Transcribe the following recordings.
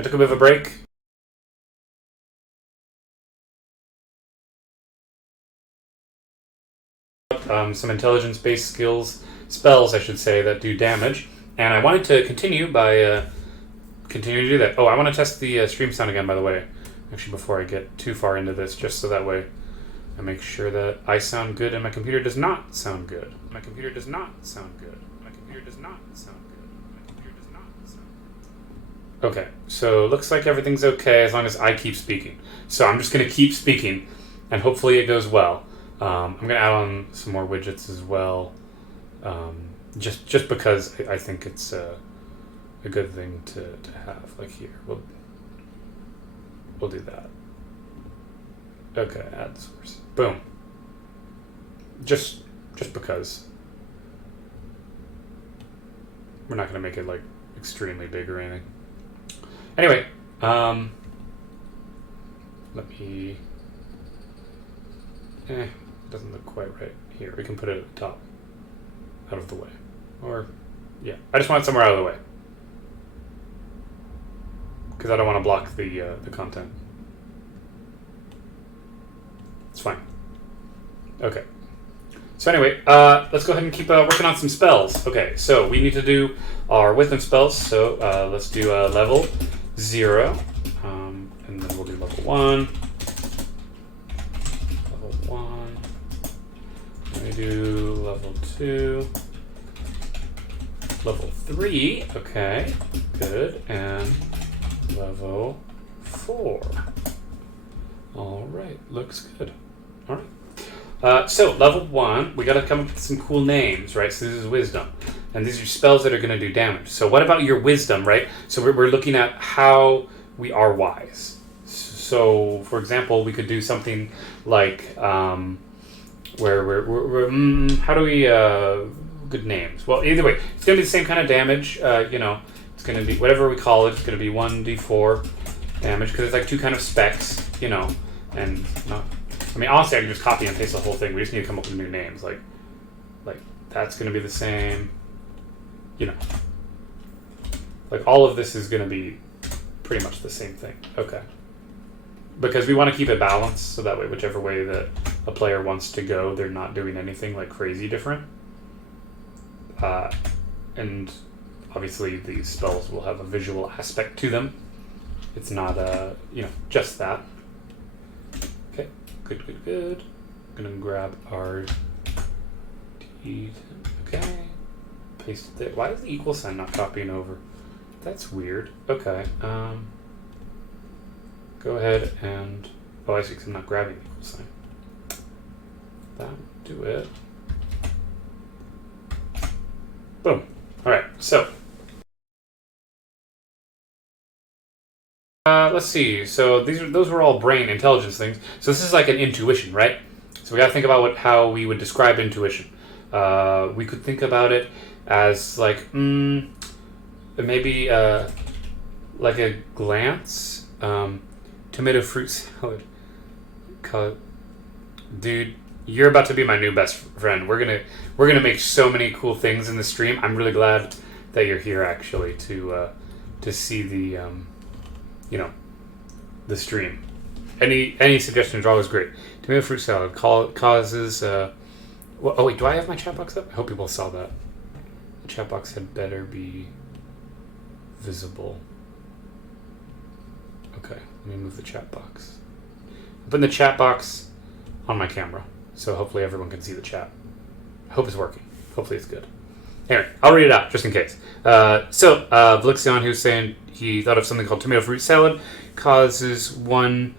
I took a bit of a break. Some intelligence-based spells, I should say, that do damage. And I wanted to continue by continuing to do that. Oh, I want to test the stream sound again, by the way. Actually, before I get too far into this, just so that way I make sure that I sound good and my computer does not sound good. My computer does not sound good. My computer does not sound good. My computer does not sound good. Okay, so looks like everything's okay as long as I keep speaking. So I'm just going to keep speaking, and hopefully it goes well. I'm going to add on some more widgets as well, just because I think it's a good thing to have. Like here, we'll do that. Okay, add source. Boom. Just because we're not going to make it like extremely big or anything. Anyway, let me. Doesn't look quite right. Here, we can put it at the top, out of the way, or yeah. I just want it somewhere out of the way because I don't want to block the content. It's fine. Okay. So anyway, let's go ahead and keep working on some spells. Okay, so we need to do our wisdom spells. So let's do level 0, and then we'll do level 1. Level 1. Then we do level 2. Level 3. Okay, good. And level 4. All right, looks good. All right. So level 1, we got to come up with some cool names, right? So this is wisdom, and these are spells that are going to do damage. So what about your wisdom, right? So we're looking at how we are wise. So for example, we could do something like where we're how do we good names? Well, either way, it's going to be the same kind of damage. It's going to be whatever we call it. It's going to be 1d4 damage because it's like two kind of specs, and not. I mean, honestly, I can just copy and paste the whole thing. We just need to come up with new names. Like that's going to be the same. Like all of this is going to be pretty much the same thing. Okay. Because we want to keep it balanced, so that way, whichever way that a player wants to go, they're not doing anything like crazy different. And obviously, these spells will have a visual aspect to them. It's not just that. Okay. Good. I'm gonna grab our D. Okay. Paste it there. Why is the equal sign not copying over? That's weird. Okay. Go ahead and. Oh, I see, because I'm not grabbing the equal sign. That would do it. Boom. Alright, so. Let's see. So those were all brain intelligence things. So this is like an intuition, right? So we got to think about how we would describe intuition. We could think about it as like maybe like a glance. Tomato fruit salad. Dude, you're about to be my new best friend. We're gonna make so many cool things in the stream. I'm really glad that you're here actually to see the the stream. Any suggestions are always great. Tomato fruit salad causes. Oh wait, do I have my chat box up? I hope you both saw that. The chat box had better be visible. Okay, let me move the chat box. I'm putting the chat box on my camera, so hopefully everyone can see the chat. I hope it's working. Hopefully it's good. Anyway, I'll read it out just in case. So Vlixion, who's saying he thought of something called tomato fruit salad, causes 1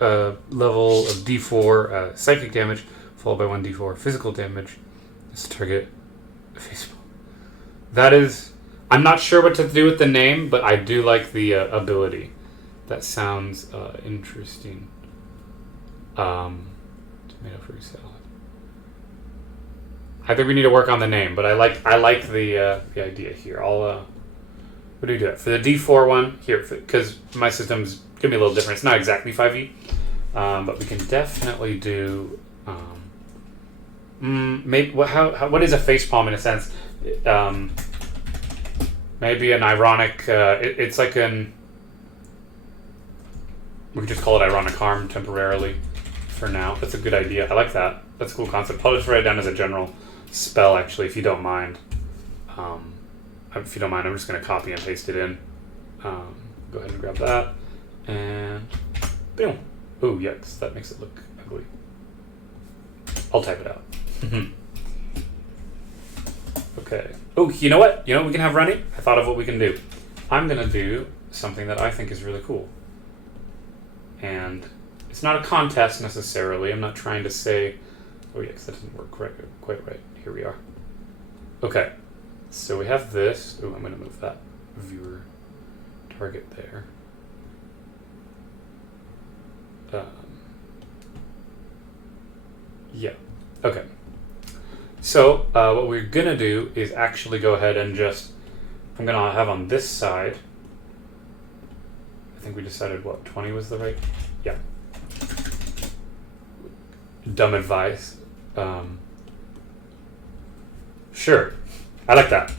level of D4 psychic damage, followed by 1 D4 physical damage. This target Facebook. That is. I'm not sure what to do with the name, but I do like the ability. That sounds interesting. Tomato fruit salad. I think we need to work on the name, but I like the idea here. What do we do it for the D4 one here? Because my system's gonna be a little different. It's not exactly 5e, but we can definitely do. Maybe what is a facepalm in a sense? Maybe an ironic. It's like an. We could just call it ironic harm temporarily for now. That's a good idea. I like that. That's a cool concept. I'll just write it down as a general spell, actually, if you don't mind. If you don't mind, I'm just going to copy and paste it in. Go ahead and grab that. And boom. Ooh, yikes. That makes it look ugly. I'll type it out. Okay. Oh, you know what? You know what we can have running? I thought of what we can do. I'm going to do something that I think is really cool. And it's not a contest necessarily. I'm not trying to say... Oh, yes, that didn't work quite right. Here we are. Okay. So we have this. Oh, I'm going to move that viewer target there. Yeah. Okay. So what we're going to do is actually go ahead and just... I'm going to have on this side... I think we decided, what, 20 was the right... Yeah. Dumb advice. Sure. I like that.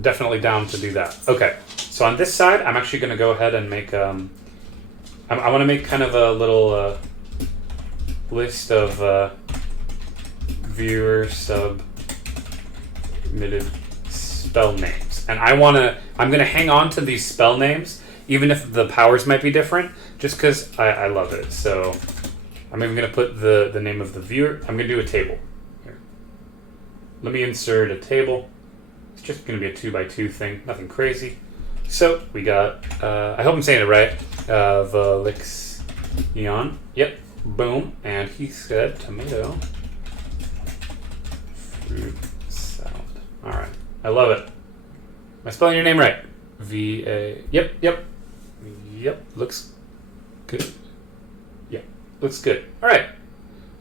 Definitely down to do that. Okay. So on this side, I'm actually going to go ahead and make... I want to make kind of a little list of viewer submitted spell names. And I'm going to hang on to these spell names, even if the powers might be different, just because I love it. So I'm even going to put the name of the viewer. I'm going to do a table. Here. Let me insert a table. It's just going to be a 2x2 thing, nothing crazy. So we got, I hope I'm saying it right, Valixion. Yep, boom. And he said tomato, fruit salad. All right, I love it. Am I spelling your name right? V-A, yep, looks good. Yeah, looks good. All right.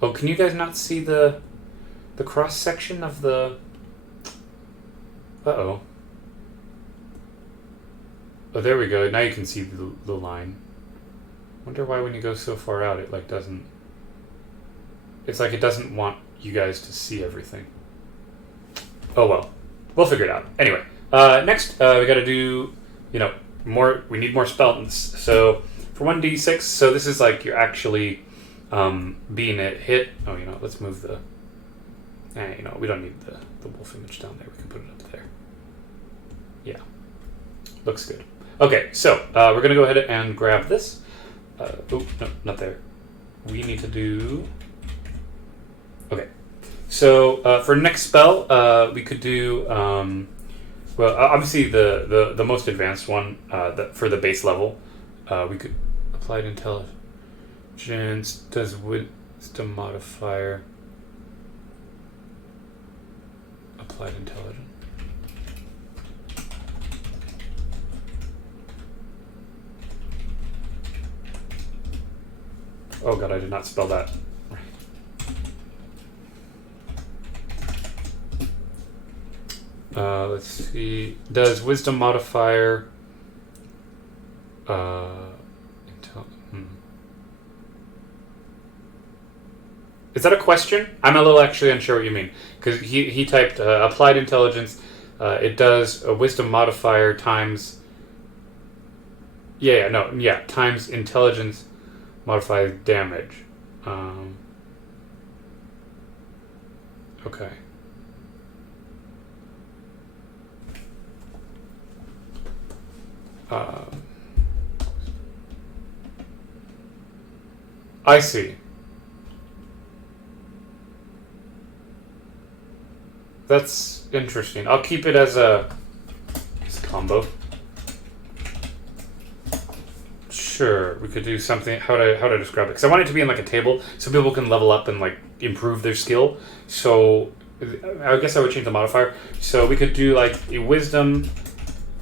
Oh, can you guys not see the cross-section of the... Uh-oh. Oh, there we go. Now you can see the line. Wonder why when you go so far out, it like doesn't... It's like it doesn't want you guys to see everything. Oh well. We'll figure it out. Anyway, next we gotta do, more, we need more spells. So for 1d6, so this is like you're actually being hit. Oh, let's move the... we don't need the wolf image down there. We can put it up there. Yeah. Looks good. Okay, so we're going to go ahead and grab this. No, not there. We need to do... Okay. So for next spell, we could do... well, obviously the most advanced one for the base level. We could... Applied Intelligence does Wisdom modifier. Applied Intelligence. Oh god, I did not spell that. Let's see. Does Wisdom modifier... Is that a question? I'm a little actually unsure what you mean. Because he typed Applied Intelligence. It does a Wisdom modifier times... times Intelligence modifies damage. Okay. I see. That's interesting. I'll keep it as a combo. Sure, we could do something. How to describe it? Because I want it to be in like a table, so people can level up and like improve their skill. So I guess I would change the modifier. So we could do like a Wisdom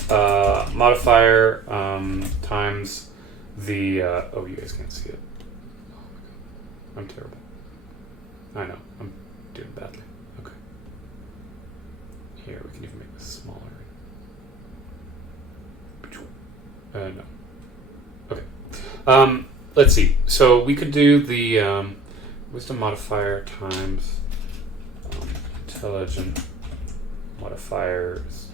modifier times the. Oh, you guys can't see it. Oh my god, I'm terrible. I know, I'm doing badly. Okay. Here we can even make this smaller. No. Okay. Let's see. So we could do the wisdom modifier times intelligent modifiers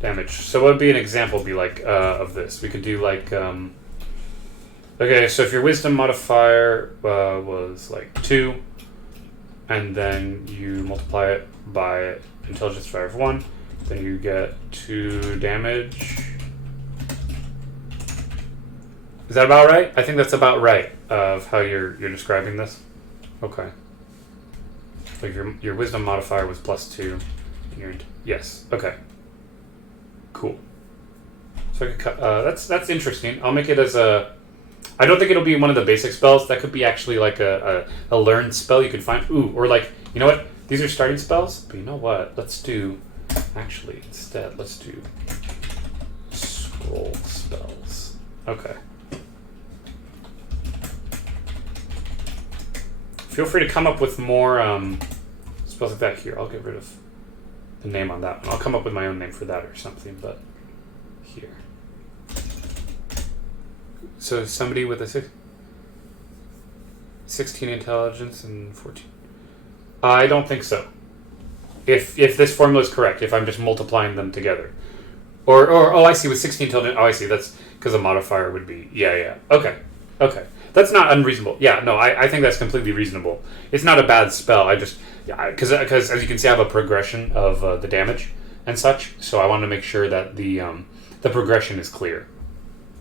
damage. So what would be an example be like of this? We could do like okay, so if your wisdom modifier was like 2, and then you multiply it by intelligence modifier of 1, then you get 2 damage. Is that about right? I think that's about right of how you're describing this. Okay. Like your wisdom modifier was +2. And yes. Okay. Cool. So I could cut. That's interesting. I'll make it as a. I don't think it'll be one of the basic spells. That could be actually like a learned spell you could find. Ooh, or like, you know what? These are starting spells, but you know what? Let's do. Actually, instead, let's do scroll spells. Okay. Feel free to come up with more spells like that. Here, I'll get rid of the name on that one. I'll come up with my own name for that or something, but here. So somebody with a 16 intelligence and 14. I don't think so. If this formula is correct, if I'm just multiplying them together. Or oh, I see, with 16 intelligence. Oh, I see. That's because the modifier would be, yeah. Okay. That's not unreasonable. Yeah, no, I think that's completely reasonable. It's not a bad spell. I just, because as you can see, I have a progression of the damage and such. So I want to make sure that the progression is clear,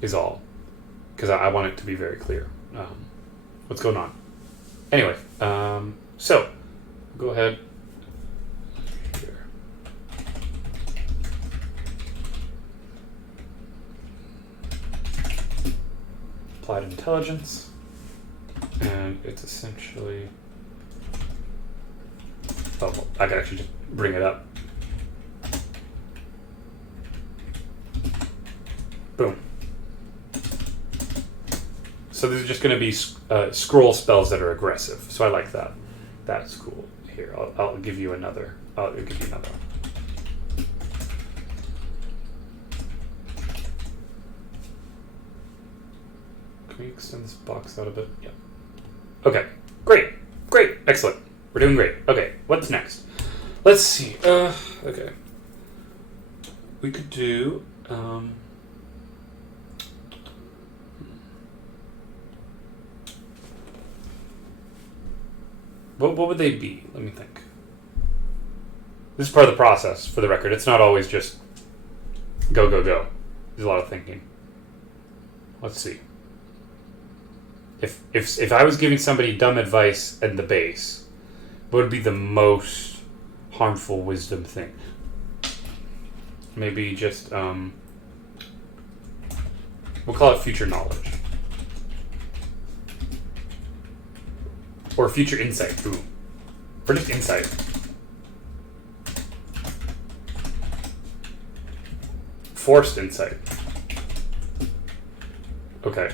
is all. Because I want it to be very clear what's going on. Anyway, so go ahead. Here. Applied intelligence, and it's essentially. Oh, well, I can actually just bring it up. Boom. So these are just going to be scroll spells that are aggressive. So I like that. That's cool. Here, I'll give you another. I'll give you another one. Can we extend this box out a bit? Yeah. Okay. Great. Excellent. We're doing great. Okay. What's next? Let's see. Okay. We could do. What would they be? Let me think. This is part of the process, for the record. It's not always just go. There's a lot of thinking. Let's see. If I was giving somebody dumb advice at the base, what would be the most harmful wisdom thing? Maybe just, we'll call it future knowledge. Or future insight. Ooh. Or just insight. Forced insight. Okay.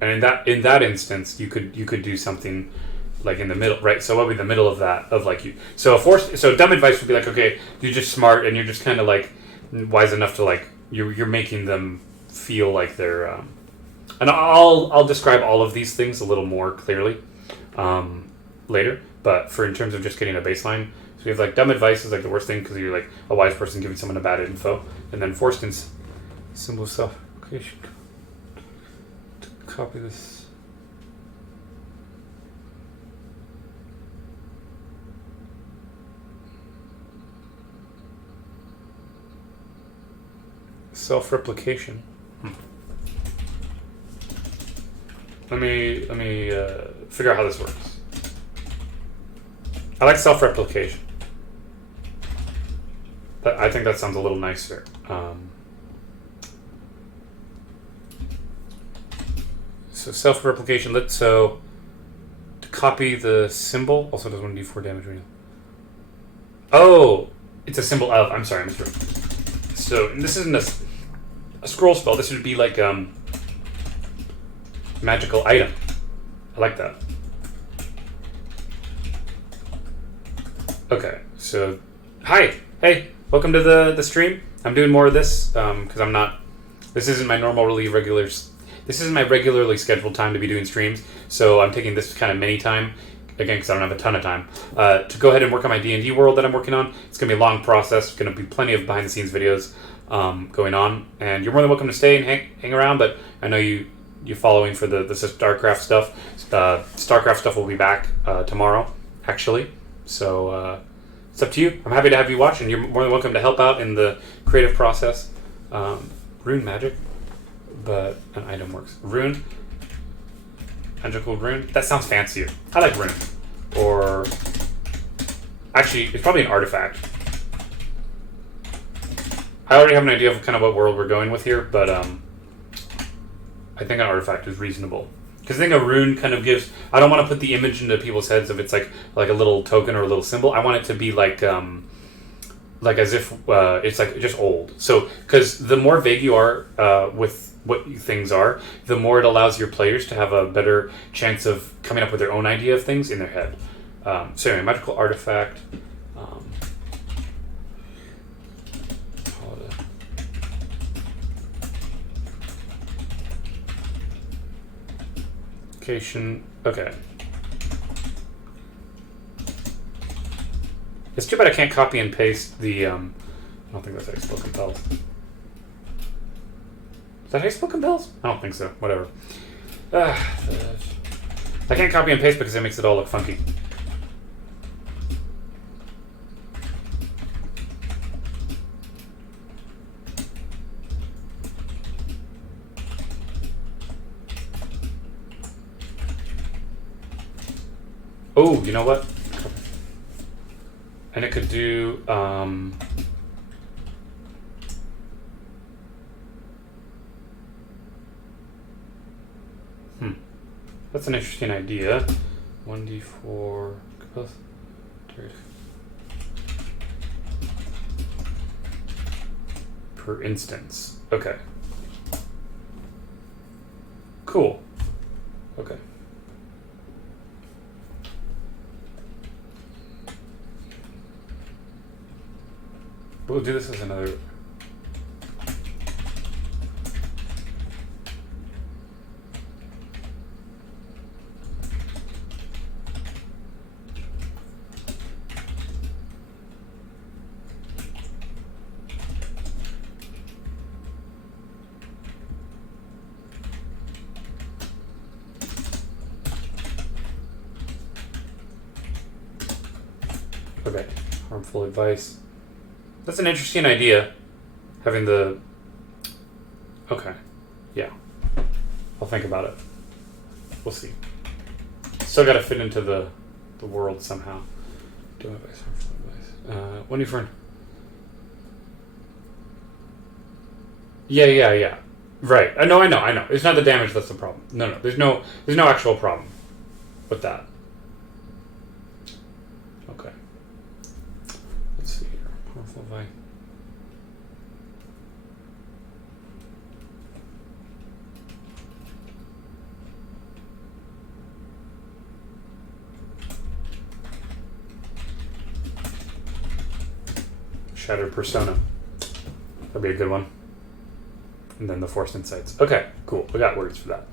And in that instance, you could do something like in the middle, right? So what would be the middle of that? Of like you. So dumb advice would be like, okay, you're just smart and you're just kind of like wise enough to like you're making them feel like they're. And I'll describe all of these things a little more clearly. Later, but in terms of just getting a baseline, so we have like dumb advice is like the worst thing because you're like a wise person giving someone a bad info, and then forced symbol of self-creation. To copy this. Self-replication. Let me figure out how this works. I like self-replication. I think that sounds a little nicer. So self-replication. To copy the symbol also does 1d4 damage. Oh, it's a symbol of. I'm sorry, Mr. So this isn't a scroll spell. This would be like magical item. I like that. Okay, so hey, welcome to the stream. I'm doing more of this because I'm not. This isn't my normal, really regular. This this isn't my regularly scheduled time to be doing streams, so I'm taking this kind of mini time, again, because I don't have a ton of time, to go ahead and work on my D&D world that I'm working on. It's going to be a long process. There's going to be plenty of behind-the-scenes videos going on, and you're more than welcome to stay and hang around, but I know you're following for the StarCraft stuff. StarCraft stuff will be back tomorrow, actually, so it's up to you. I'm happy to have you watch, and you're more than welcome to help out in the creative process. Rune Magic, but an item works. Rune, magical rune. That sounds fancier. I like rune. Or actually, it's probably an artifact. I already have an idea of kind of what world we're going with here, but I think an artifact is reasonable. Because I think a rune kind of gives. I don't want to put the image into people's heads of it's like a little token or a little symbol. I want it to be like as if it's like just old. So, because the more vague you are with what things are, the more it allows your players to have a better chance of coming up with their own idea of things in their head. So anyway, magical artifact. Location. Okay. It's too bad I can't copy and paste the, I don't think that's how you spell compels. Is that how you spell compels? I don't think so. Whatever. I can't copy and paste because it makes it all look funky. Oh, you know what? And it could do, that's an interesting idea. 1d4 per instance. Okay. Cool. Okay. We'll do this as another. Okay, harmful advice. That's an interesting idea, having the... Okay, yeah. I'll think about it. We'll see. Still gotta fit into the world somehow. Do advice, harmful advice. When you friend? Yeah. Right. I know. It's not the damage that's the problem. No. There's no actual problem with that. Okay. Let's see here. Harmful advice. Shattered Persona. That'd be a good one. And then the Forced Insights. Okay, cool. We got words for that.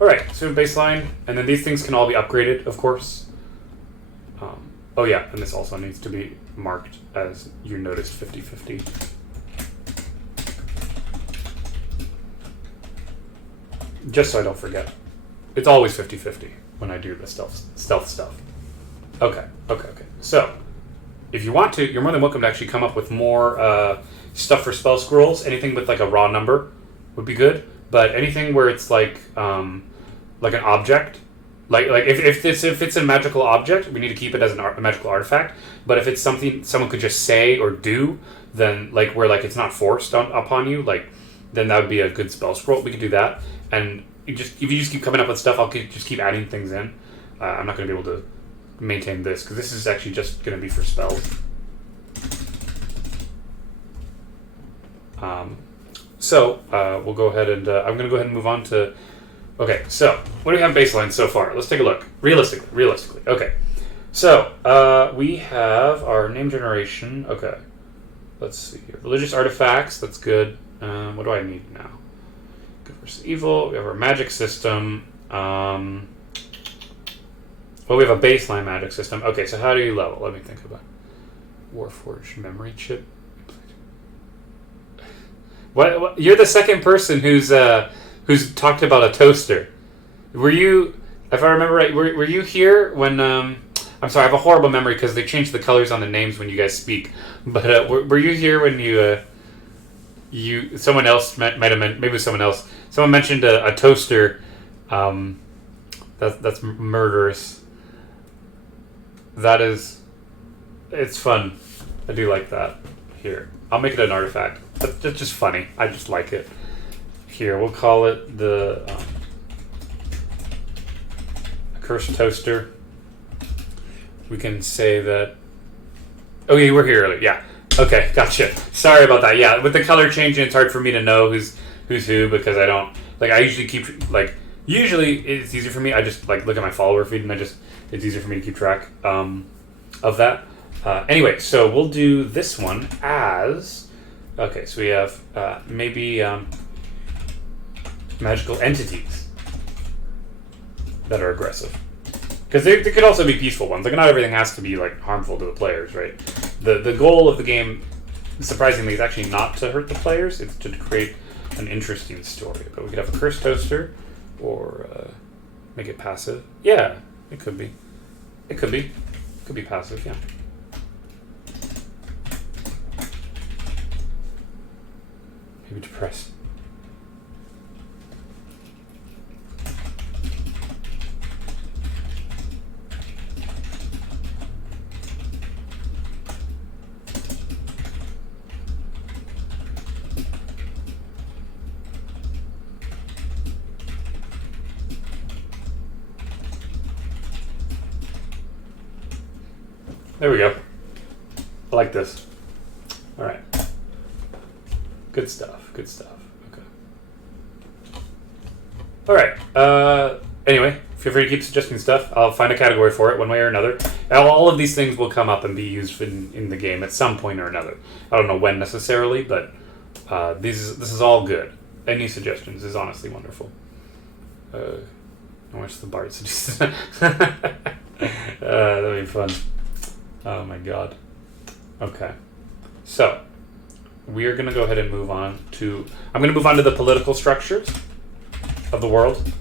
Alright, so baseline. And then these things can all be upgraded, of course. Oh yeah, and this also needs to be marked as you noticed 50-50. Just so I don't forget. It's always 50-50 when I do the stealth stuff. Okay. So, if you want to, you're more than welcome to actually come up with more stuff for spell scrolls. Anything with like a raw number would be good. But anything where it's like an object, like if it's a magical object, we need to keep it as a magical artifact. But if it's something someone could just say or do, then like where like it's not forced upon you, like then that would be a good spell scroll. We could do that. And if you just keep coming up with stuff, I'll just keep adding things in. I'm not going to be able to maintain this because this is actually just going to be for spells. So we'll go ahead and I'm going to go ahead and move on to. Okay, so what do we have baseline so far? Let's take a look. Realistically. Okay, so we have our name generation. Okay, let's see here. Religious artifacts. That's good. What do I need now? Good versus evil. We have our magic system. Well, we have a baseline magic system. Okay, so how do you level? Let me think about it. Warforged memory chip. What? You're the second person who's talked about a toaster. Were you, if I remember right, were you here when? I'm sorry, I have a horrible memory because they changed the colors on the names when you guys speak. But were you here when someone else might have maybe it was someone else. Someone mentioned a toaster. That's murderous. It's fun. I do like that. Here, I'll make it an artifact. That's just funny. I just like it. Here, we'll call it the cursed toaster. We can say that. Oh yeah, you were here earlier. Yeah. Okay, gotcha. Sorry about that. Yeah, with the color changing, it's hard for me to know who's who because I don't like. I usually keep like. Usually, it's easier for me. I just like look at my follower feed, and it's easier for me to keep track of that. Anyway, so we'll do this one as. Okay, so we have maybe magical entities that are aggressive. Because they could also be peaceful ones. Like, not everything has to be, like, harmful to the players, right? The goal of the game, surprisingly, is actually not to hurt the players. It's to create an interesting story. But we could have a cursed toaster or make it passive. Yeah, it could be. It could be. It could be passive, yeah. Maybe depressed. There we go. I like this. All right. Good stuff. Good stuff. Okay. All right. Anyway, feel free to keep suggesting stuff. I'll find a category for it one way or another. All of these things will come up and be used in the game at some point or another. I don't know when necessarily, but this is all good. Any suggestions is honestly wonderful. I wish the bard suggested. That'd be fun. Oh my god. Okay. So, we are going to go ahead and move on to... I'm going to move on to the political structures of the world.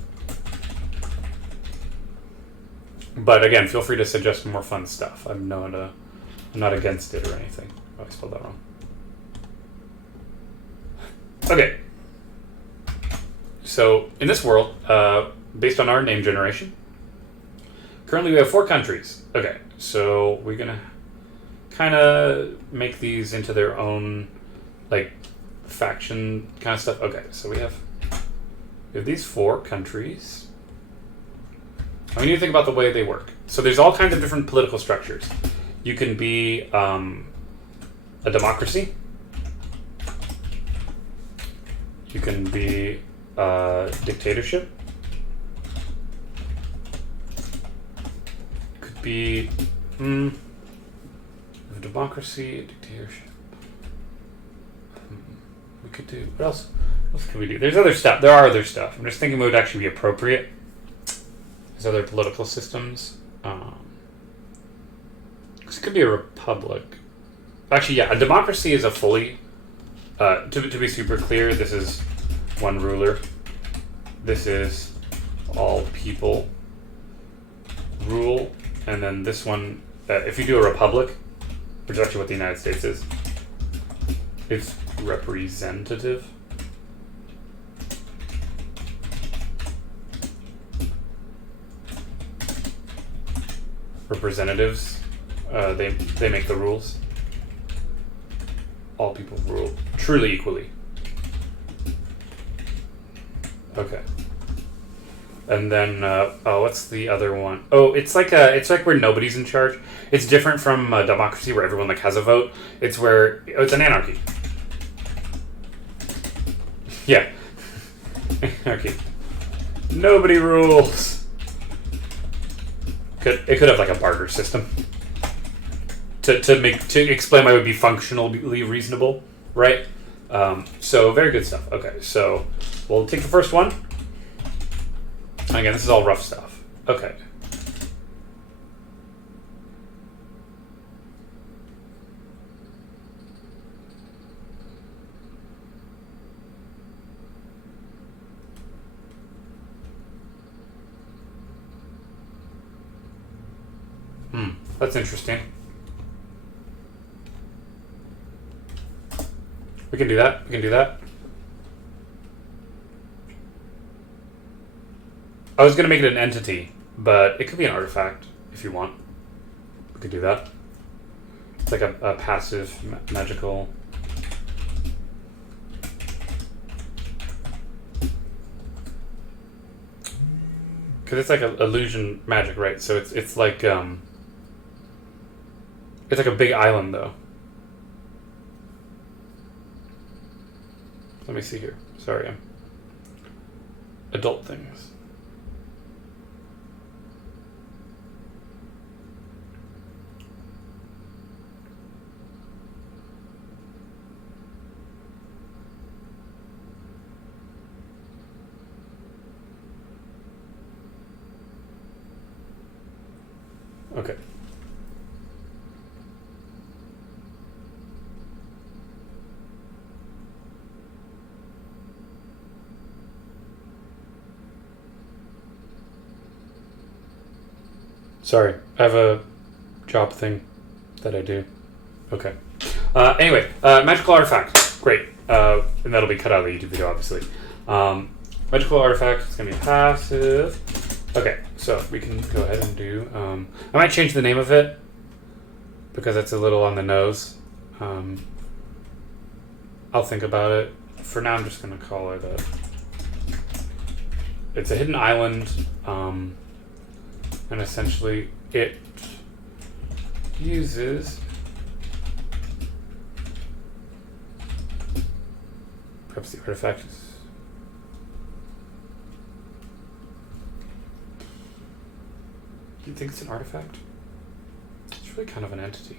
But again, feel free to suggest more fun stuff. I'm not against it or anything. Oh, I spelled that wrong. Okay. So, in this world, based on our name generation, currently we have 4 countries. Okay, so we're going to kind of make these into their own, like, faction kind of stuff. Okay, so we have these 4 countries. And we need to think about the way they work. So there's all kinds of different political structures. You can be a democracy. You can be a dictatorship. Could be a democracy, a dictatorship. We could do... What else? What else can we do? There's other stuff. There are other stuff. I'm just thinking what would actually be appropriate. There's other political systems. This could be a republic. Actually, yeah, a democracy is a fully... to be super clear, this is one ruler. This is all people rule. And then this one, if you do a republic, which is actually what the United States is, it's representative. Representatives, they make the rules. All people rule truly equally. Okay. And then, what's the other one? Oh, it's like where nobody's in charge. It's different from a democracy where everyone like has a vote. It's it's an anarchy. Yeah. Anarchy. Nobody rules. It could have like a barter system. To explain why it would be functionally reasonable, right? So very good stuff. Okay, so we'll take the first one. Again, this is all rough stuff. Okay. That's interesting. We can do that. We can do that. I was going to make it an entity, but it could be an artifact if you want. We could do that. It's like a passive magical. Because it's like an illusion magic, right? So it's like it's like a big island, though. Let me see here. Sorry, adult things. Okay. Sorry, I have a job thing that I do. Okay. Anyway, magical artifact. Great. And that'll be cut out of the YouTube video, obviously. Magical artifact is going to be passive. Okay, so we can go ahead and do... I might change the name of it because it's a little on the nose. I'll think about it. For now, I'm just going to call it it's a hidden island. And essentially, it uses perhaps the artifact is you think it's an artifact? It's really kind of an entity.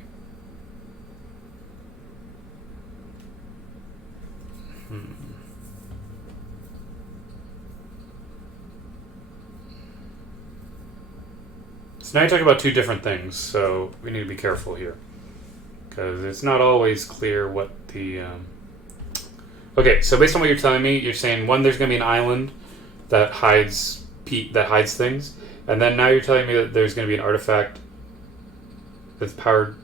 So now you're talking about two different things, so we need to be careful here. Because it's not always clear what the... Okay, so based on what you're telling me, you're saying, one, there's going to be an island that hides things, and then now you're telling me that there's going to be an artifact that's powered...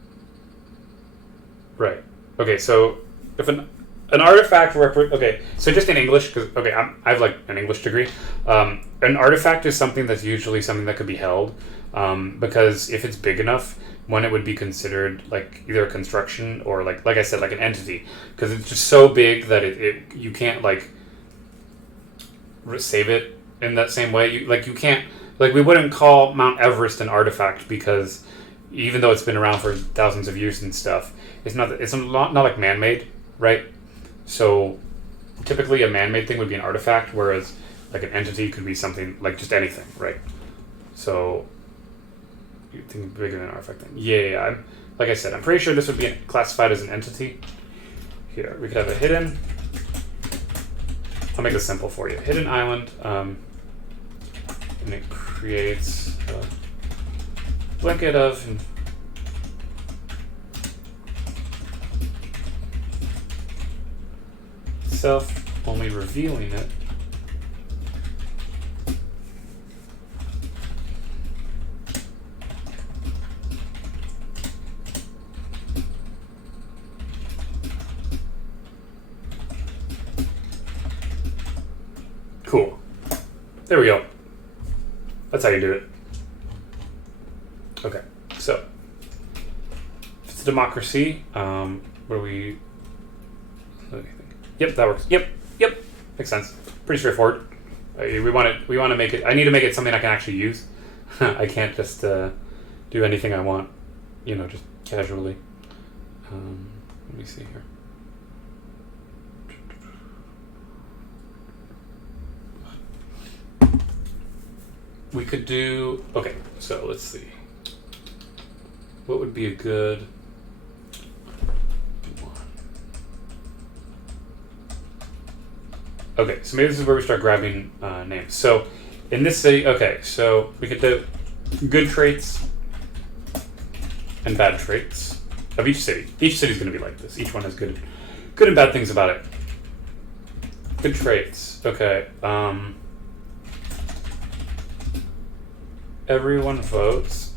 Right. Okay, so if an artifact... Okay, so just in English, because, okay, I have like an English degree. An artifact is something that's usually something that could be held. Because if it's big enough, one, it would be considered like either a construction or like I said, like an entity, because it's just so big that you can't like save it in that same way. You can't, like, we wouldn't call Mount Everest an artifact because even though it's been around for thousands of years and stuff, it's not like man-made, right? So typically a man-made thing would be an artifact, whereas like an entity could be something like just anything, right? So you think bigger than an artifact thing. Yeah. Like I said, I'm pretty sure this would be classified as an entity. Here, we could have a hidden. I'll make this simple for you. Hidden island, and it creates a blanket of itself, only revealing it. Cool. There we go. That's how you do it. Okay, so if it's a democracy, what do we? Yep, that works. Yep, makes sense. Pretty straightforward. We want to make it. I need to make it something I can actually use. I can't just do anything I want, just casually. Let me see here. We could do... Okay, so let's see. What would be a good... Okay, so maybe this is where we start grabbing names. So in this city, okay, so we get the good traits and bad traits of each city. Each city is going to be like this. Each one has good and bad things about it. Good traits. Okay. Everyone votes.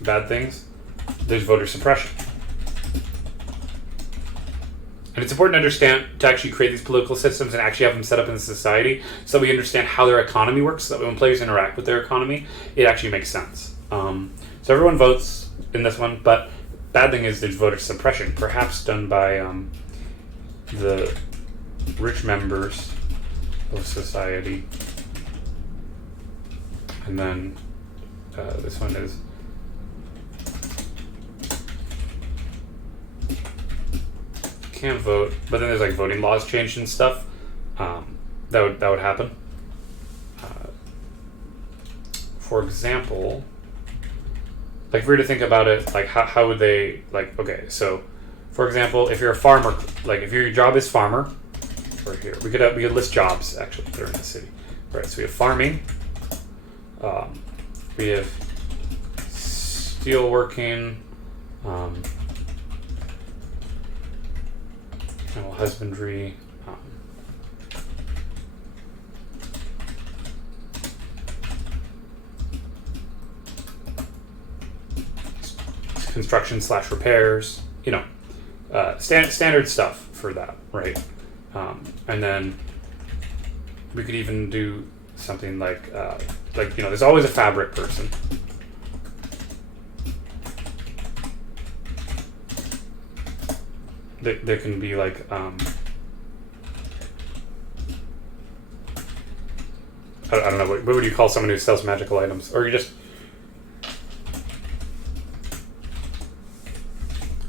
Bad things. There's voter suppression. And it's important to understand, to actually create these political systems and actually have them set up in the society so that we understand how their economy works, so that when players interact with their economy, it actually makes sense. So everyone votes in this one, but bad thing is there's voter suppression, perhaps done by the rich members of society. And then this one is can't vote, but then there's like voting laws changed and stuff. That would happen. For example, like if we were to think about it, like how would they, like, okay, so for example, if you're a farmer, like if your job is farmer, or here we could list jobs actually that are in the city. Right, so we have farming, we have steel working, animal husbandry, construction / repairs, standard stuff for that, right? And then we could even do something like there's always a fabric person. There can be like I don't know, what would you call someone who sells magical items, or you just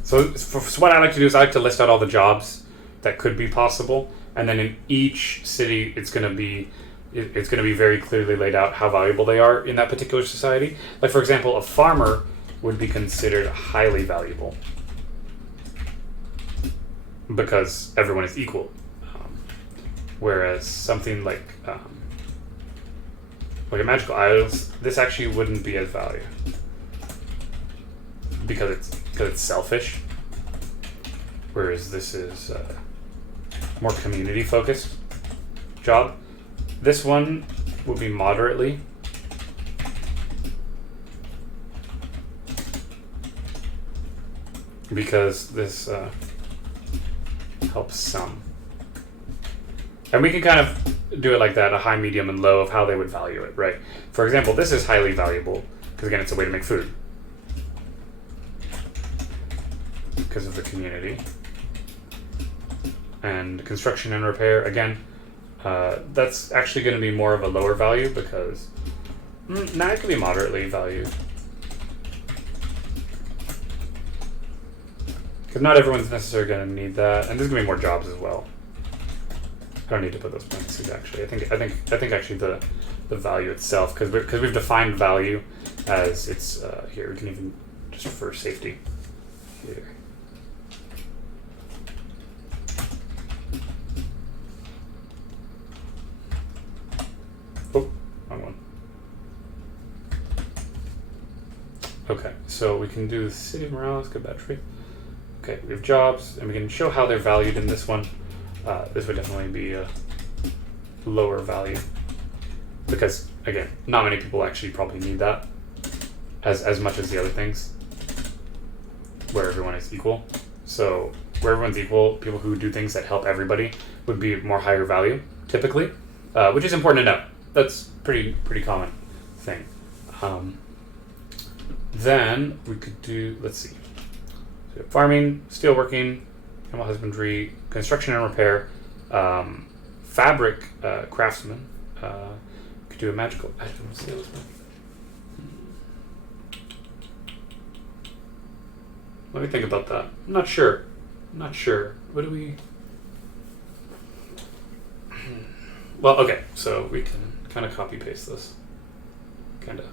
so what I like to do is I like to list out all the jobs that could be possible, and then in each city it's going to be very clearly laid out how valuable they are in that particular society. Like for example, a farmer would be considered highly valuable because everyone is equal, whereas something like a magical isles, this actually wouldn't be as valued because it's selfish, whereas this is more community focused job. This one would be moderately, because this helps some. And we can kind of do it like that, a high, medium, and low of how they would value it, right? For example, this is highly valuable, because again, it's a way to make food. Because of the community. And construction and repair, again, that's actually going to be more of a lower value, because now it could be moderately valued. Because not everyone's necessarily going to need that, and there's going to be more jobs as well. I don't need to put those parentheses actually. I think actually the value itself, because we've defined value as it's here. We can even just for safety here. Oh, wrong one. Okay, so we can do city morale, good battery. Okay, we have jobs, and we can show how they're valued in this one. This would definitely be a lower value, because again, not many people actually probably need that as much as the other things, where everyone is equal. So where everyone's equal, people who do things that help everybody would be more higher value typically, which is important to know. That's pretty common thing. Then we could do, let's see, so farming, steelworking, animal husbandry, construction and repair, fabric craftsman. Could do a magical item salesman. Let me think about that. I'm not sure. What do we? Well, okay. So we can kind of copy paste this. Kind of.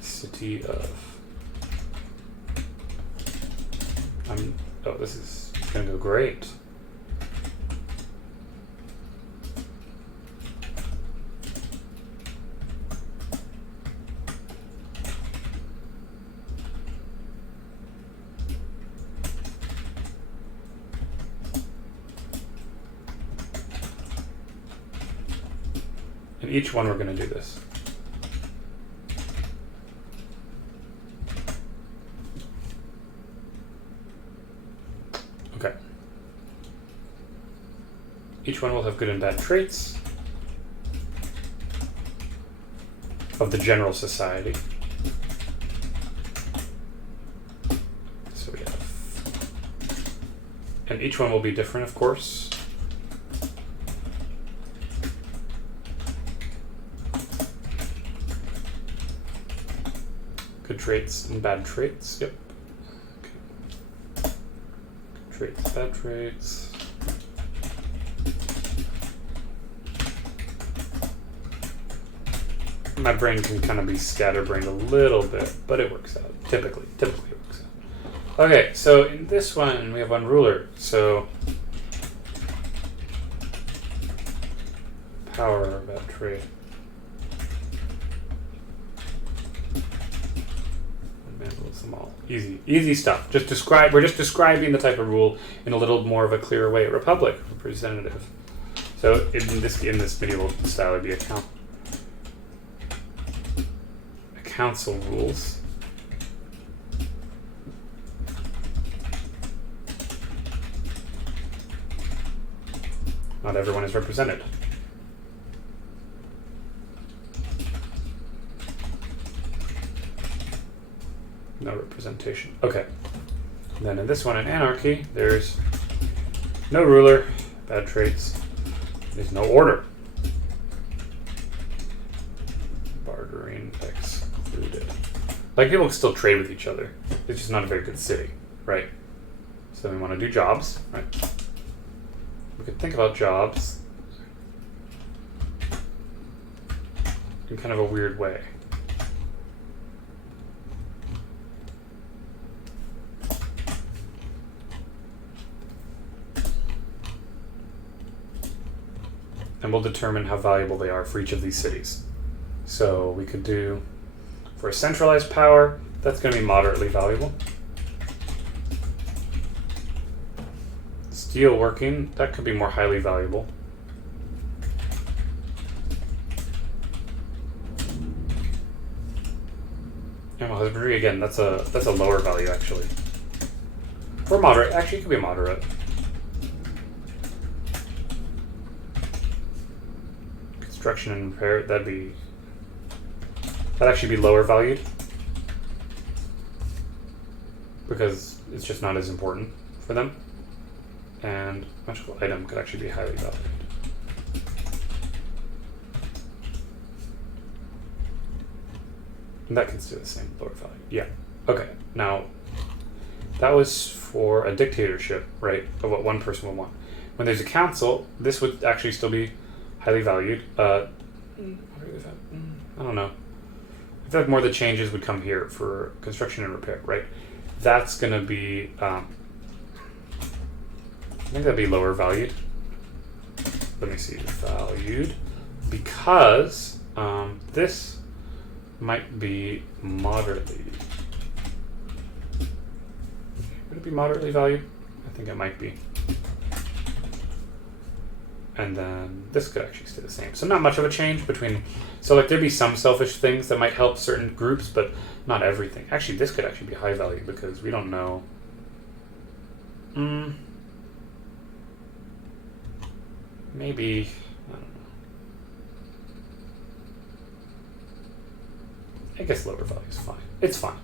City of. Oh, this is It's gonna go great. And each one we're going to do this. Okay. Each one will have good and bad traits of the general society. So we have, and each one will be different, of course. Good traits and bad traits. Yep. Okay. Good traits, bad traits. My brain can kind of be scatterbrained a little bit, but it works out. Typically it works out. Okay, so in this one we have one ruler. So power of that trait. Them all. Easy stuff. We're just describing the type of rule in a little more of a clearer way. Republic, representative. So in this medieval style, it'd be a council rules. Not everyone is represented. No representation. Okay. And then in this one, in anarchy, there's no ruler, bad traits. There's no order. Bartering excluded. Like, people can still trade with each other. It's just not a very good city, right? So we want to do jobs, right? We could think about jobs in kind of a weird way. And we'll determine how valuable they are for each of these cities. So we could do, for a centralized power, that's going to be moderately valuable. Steel working, that could be more highly valuable. Animal husbandry, again, that's a lower value actually. Or moderate, actually it could be moderate. Construction and repair, that'd actually be lower valued because it's just not as important for them. And magical item could actually be highly valued. And that can do the same, lower value. Yeah. Okay. Now, that was for a dictatorship, right? Of what one person would want. When there's a council, this would actually still be highly valued. I don't know. I feel like more of the changes would come here for construction and repair, right? That's going to be, I think that'd be lower valued. Let me see, valued. Because this might be moderately. Would it be moderately valued? I think it might be. And then this could actually stay the same. So not much of a change between, so like there'd be some selfish things that might help certain groups, but not everything. Actually, this could actually be high value because we don't know. Maybe, I don't know. I guess lower value is fine. It's fine.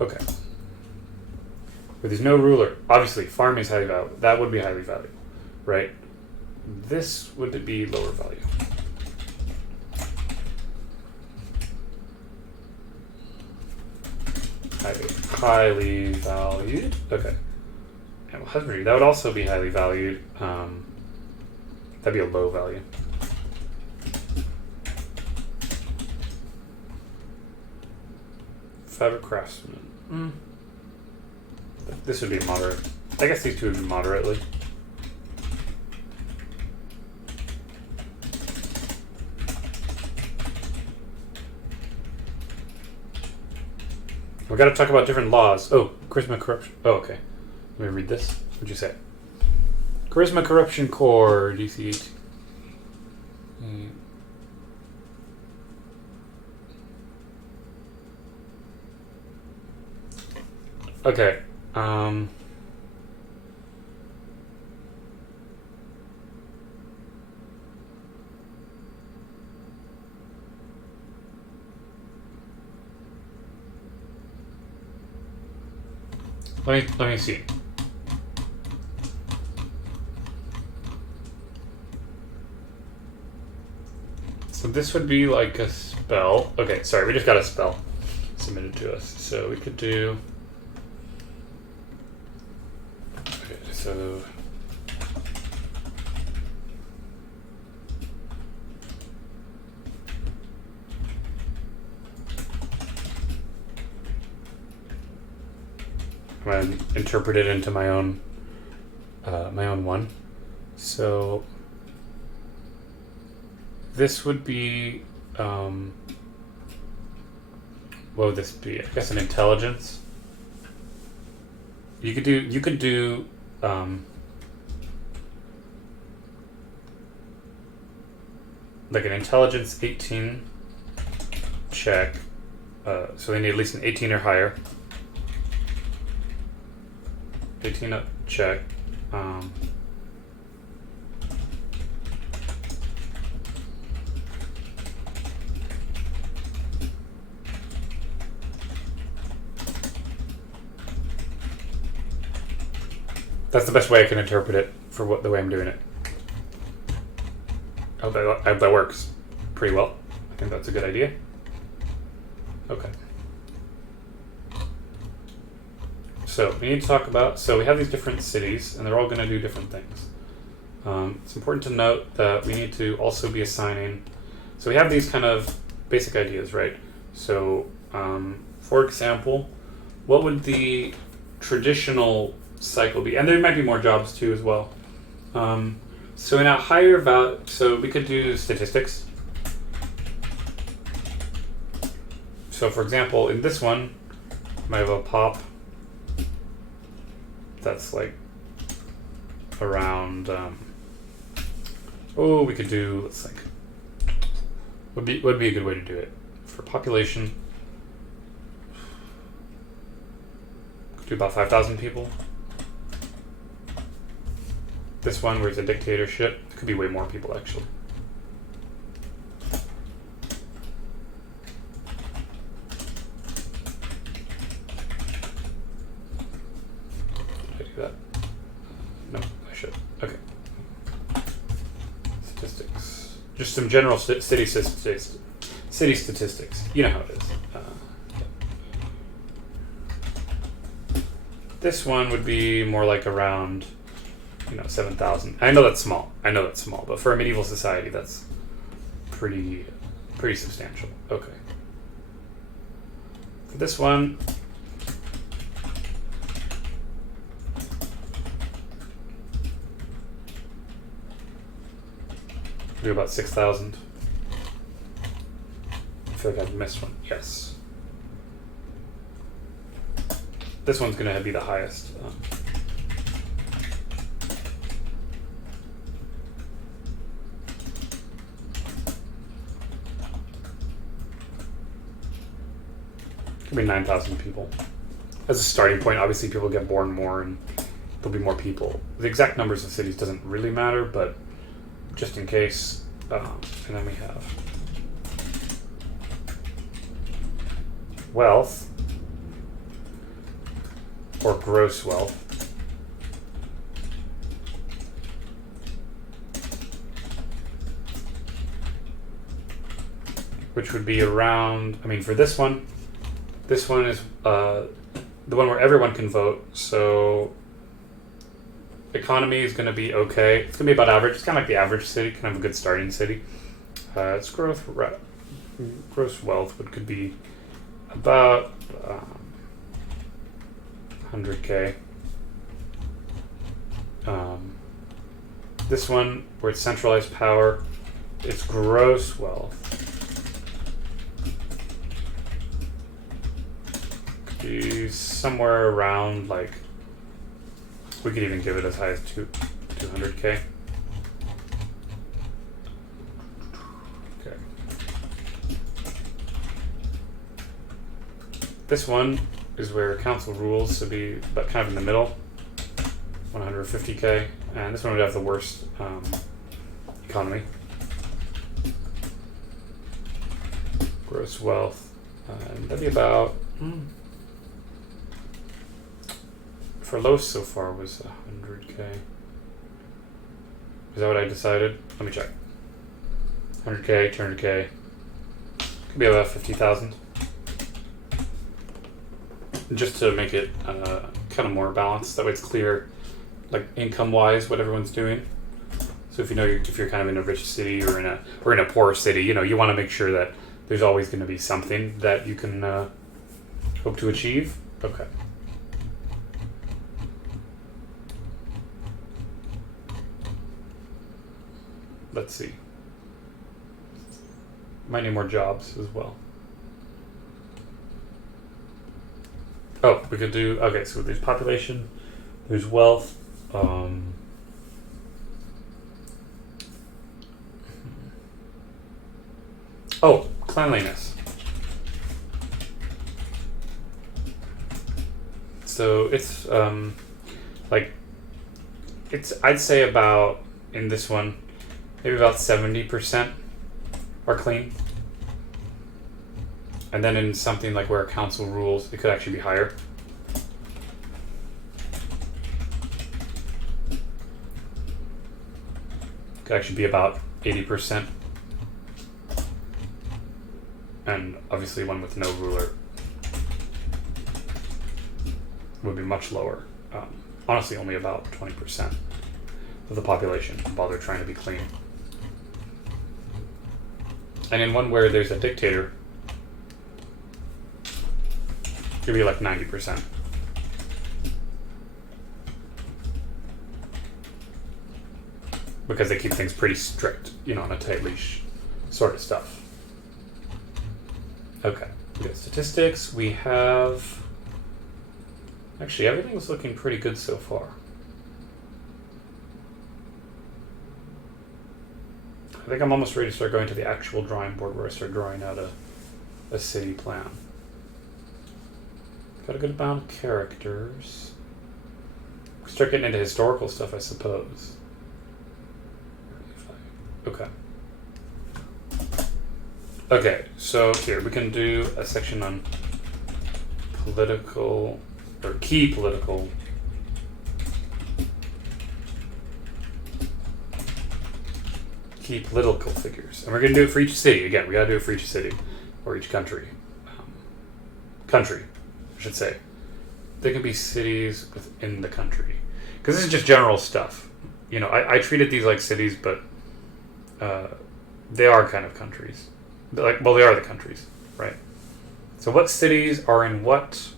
Okay. Where there's no ruler. Obviously, farming is highly valued. That would be highly valued. Right? This would be lower value. Highly valued. Okay. Animal husbandry. That would also be highly valued. That'd be a low value. Fabric craftsman. This would be moderate. I guess these two would be moderately. We got to talk about different laws. Oh, charisma corruption. Oh, okay. Let me read this. What'd you say? Charisma corruption core DC 8. Okay. Let me see. So this would be like a spell. Okay, sorry, we just got a spell submitted to us. So we could do. Okay, so. I'm going to interpret it into my own one. So this would be what would this be? I guess an intelligence. You could do like an intelligence 18 check. So they need at least an 18 or higher. 18 up check. That's the best way I can interpret it for the way I'm doing it. I hope that works pretty well. I think that's a good idea. Okay. So we need to talk about, so we have these different cities and they're all going to do different things. It's important to note that we need to also be assigning, so we have these kind of basic ideas, right? So for example, what would the traditional cycle be? And there might be more jobs too as well. So in a higher value, so we could do statistics. So for example, in this one, I have a pop that's like around we could do, let's think, would be a good way to do it for population. Could do about 5,000 people. This one where it's a dictatorship, it could be way more people actually. Just some general city statistics. You know how it is. This one would be more like around, 7,000. I know that's small. But for a medieval society, that's pretty substantial. Okay. For this one, do about 6,000. I feel like I've missed one. Yes. This one's going to be the highest. Could be 9,000 people. As a starting point, obviously people get born more and there'll be more people. The exact numbers of cities doesn't really matter, but just in case, and then we have wealth, or gross wealth. Which would be around, for this one is the one where everyone can vote, so economy is going to be okay. It's going to be about average. It's kind of like the average city, kind of a good starting city. Its gross wealth could be about 100k. This one, where it's centralized power, it's gross wealth. Could be somewhere around, like, we could even give it as high as 200k. Okay. This one is where council rules, so be but kind of in the middle, 150k, and this one would have the worst economy. Gross wealth, and that'd be about for lowest so far was 100k. Is that what I decided? Let me check. 100k, 200k, could be about 50,000. Just to make it kind of more balanced, that way it's clear, like income-wise, what everyone's doing. So if you know if you're kind of in a rich city or in a poor city, you know, you want to make sure that there's always going to be something that you can hope to achieve. Okay. Let's see. Might need more jobs as well. Oh, we could do, okay, so there's population, there's wealth, oh, cleanliness. So it's, like, it's, I'd say about, in this one, maybe about 70% are clean. And then in something like where a council rules, it could actually be higher. Could actually be about 80%. And obviously one with no ruler would be much lower. Honestly, only about 20% of the population while they're trying to be clean. And in one where there's a dictator, could be like 90%. Because they keep things pretty strict, you know, on a tight leash sort of stuff. Okay, we got statistics. We have, actually everything's looking pretty good so far. I think I'm almost ready to start going to the actual drawing board where I start drawing out a city plan. Got a good amount of characters. We start getting into historical stuff, I suppose. Okay. Okay, so here we can do a section on political, or key political figures. And we're going to do it for each city. Again, we got to do it for each city, or each country. Country, I should say. They can be cities within the country. Because this is just general stuff. You know, I treated these like cities, but they are kind of countries. Like, well, they are the countries, right? So what cities are in what?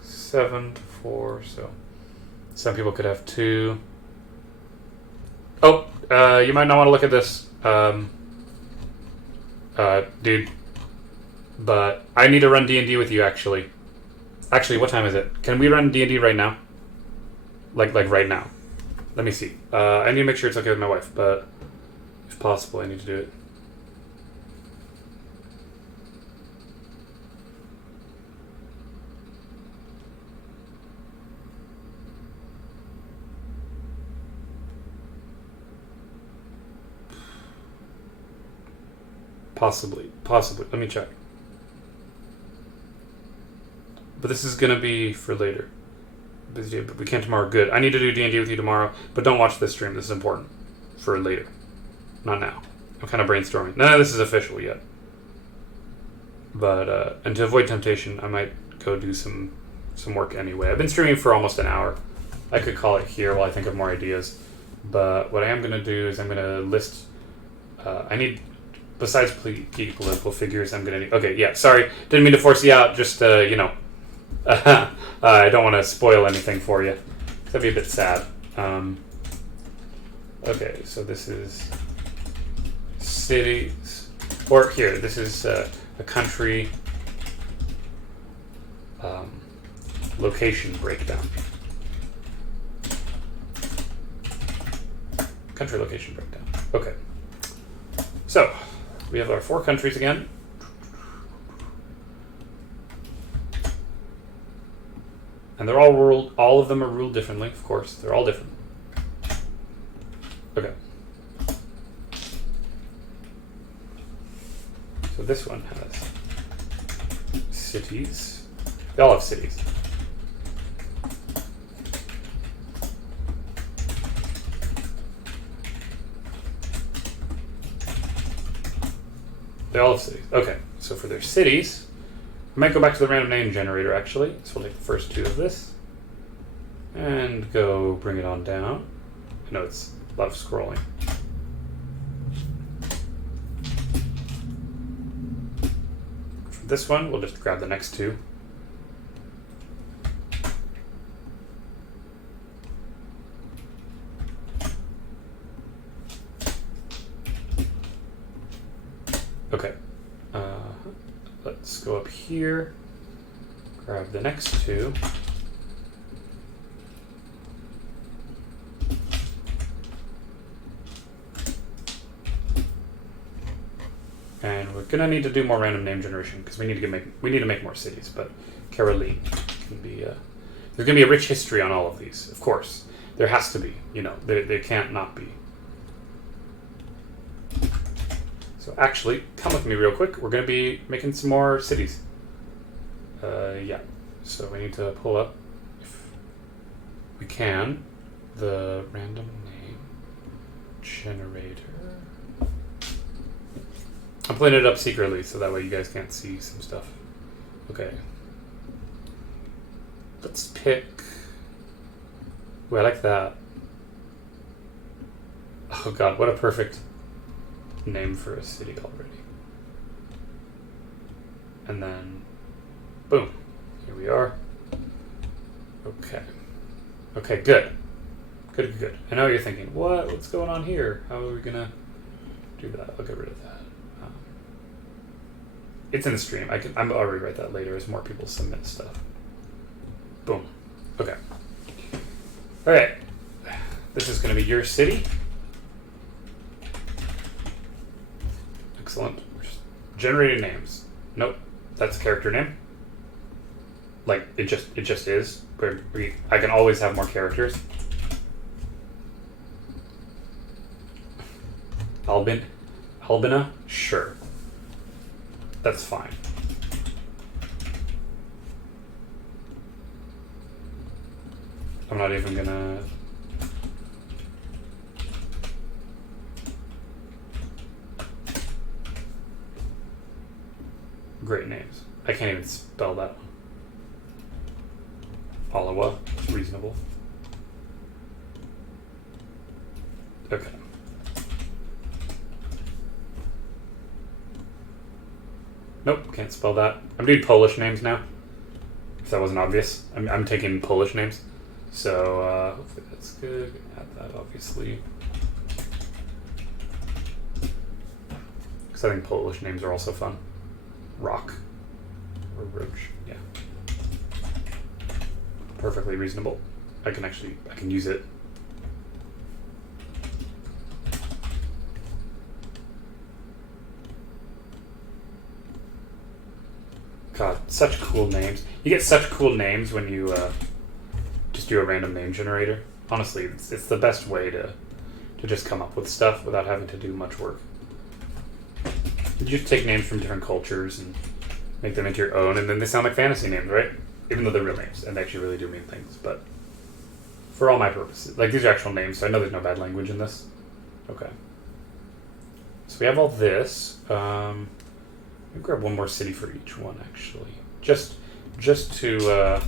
7 to 4, so some people could have 2. Oh, you might not want to look at this, dude. But I need to run D&D with you, actually. Actually, what time is it? Can we run D&D right now? Like right now. Let me see. I need to make sure it's okay with my wife, but if possible, I need to do it. Possibly. Let me check. But this is gonna be for later. Busy day, but we can't tomorrow. Good. I need to do D&D with you tomorrow, but don't watch this stream. This is important for later. Not now. I'm kind of brainstorming. None of this is official yet. But, and to avoid temptation, I might go do some work anyway. I've been streaming for almost an hour. I could call it here while I think of more ideas. But what I am going to do is I'm going to list... I need besides key political figures, I'm gonna need... Okay, yeah, sorry. Didn't mean to force you out. Just, you know. I don't want to spoil anything for you. That'd be a bit sad. Okay, so this is cities. Or here, this is a country location breakdown. Country location breakdown. Okay. So, we have our 4 countries again. And they're all ruled, all of them are ruled differently, of course. They're all different. Okay. So this one has cities. They all have cities. They all have cities. Okay, so for their cities, I might go back to the random name generator actually. So we'll take the first 2 of this and go bring it on down. I know it's a lot of scrolling. For this one, we'll just grab the next 2. Okay, let's go up here, grab the next 2. And we're gonna need to do more random name generation because we need to make more cities. But Caroline can be. There's gonna be a rich history on all of these, of course. There has to be. You know, there can't not be. So actually, come with me real quick. We're going to be making some more cities. Yeah. So we need to pull up, if we can, the random name generator. I'm putting it up secretly so that way you guys can't see some stuff. Okay. Let's pick... Ooh, I like that. Oh god, what a perfect name for a city already. And then, boom, here we are. Okay. Okay, good. Good, good. I know you're thinking, what's going on here? How are we gonna do that? I'll get rid of that. It's in the stream. I'll rewrite that later as more people submit stuff. Boom. Okay. All right. This is gonna be your city. Excellent. We're just generating names. Nope, that's a character name. Like it just is. I can always have more characters. Albina, sure. That's fine. I'm not even gonna. Great names. I can't even spell that one. Alawa, reasonable. Okay. Nope, can't spell that. I'm doing Polish names now. If that wasn't obvious. I'm taking Polish names. So hopefully that's good. Add that obviously. Because I think Polish names are also fun. Rock or Roach, yeah. Perfectly reasonable. I can use it. God, such cool names. You get such cool names when you just do a random name generator. Honestly, it's the best way to just come up with stuff without having to do much work. You just take names from different cultures and make them into your own, and then they sound like fantasy names, right? Even though they're real names, and they actually really do mean things. But for all my purposes, like these are actual names, so I know there's no bad language in this. Okay. So we have all this. Let me grab one more city for each one, actually, just to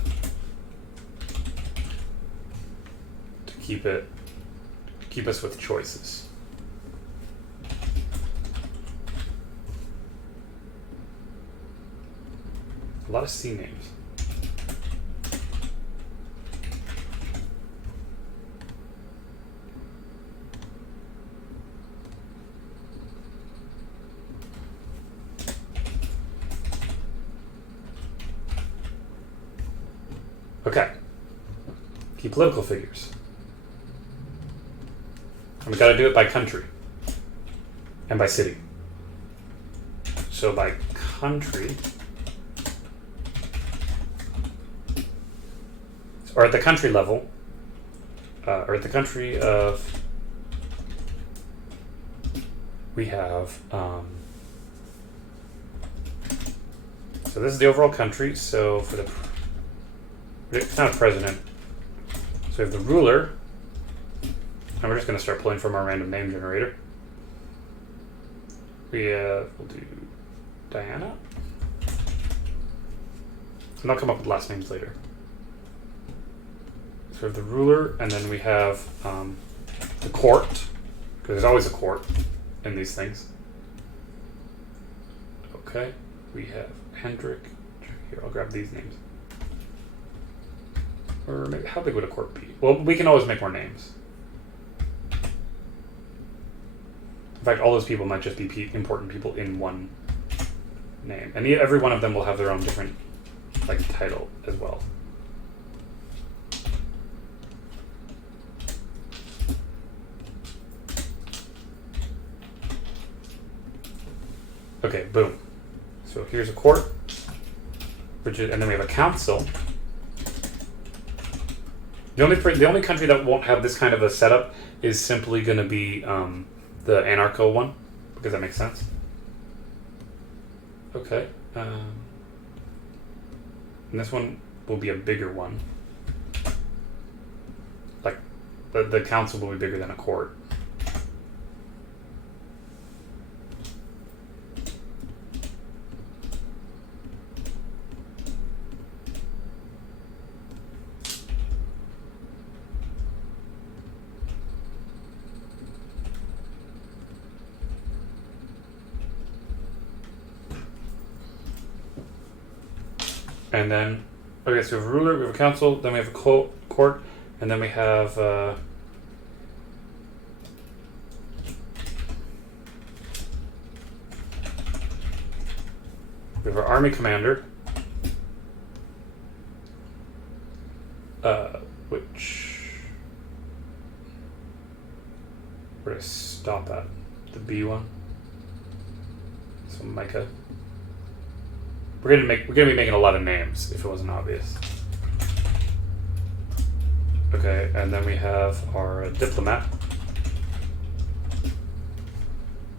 keep us with choices. A lot of C names. Okay. Key political figures. And we gotta do it by country. And by city. So by country, or at the country level, or at the country of, we have, so this is the overall country. So for the, it's not a president. So we have the ruler, and we're just going to start pulling from our random name generator. We'll do Diana. And I'll come up with last names later. So we have the ruler, and then we have the court, because there's always a court in these things. Okay, we have Hendrik. Here, I'll grab these names. Or maybe, how big would a court be? Well, we can always make more names. In fact, all those people might just be important people in one name. And every one of them will have their own different title as well. Okay, boom. So here's a court, and then we have a council. The only country that won't have this kind of a setup is simply going to be the anarcho one, because that makes sense. Okay. And this one will be a bigger one. Like, the council will be bigger than a court. And then, okay, so we have a ruler, we have a council, then we have a court, and then we have our army commander, where do I stop at? The B one. So Micah. We're gonna be making a lot of names if it wasn't obvious. Okay, and then we have our diplomat.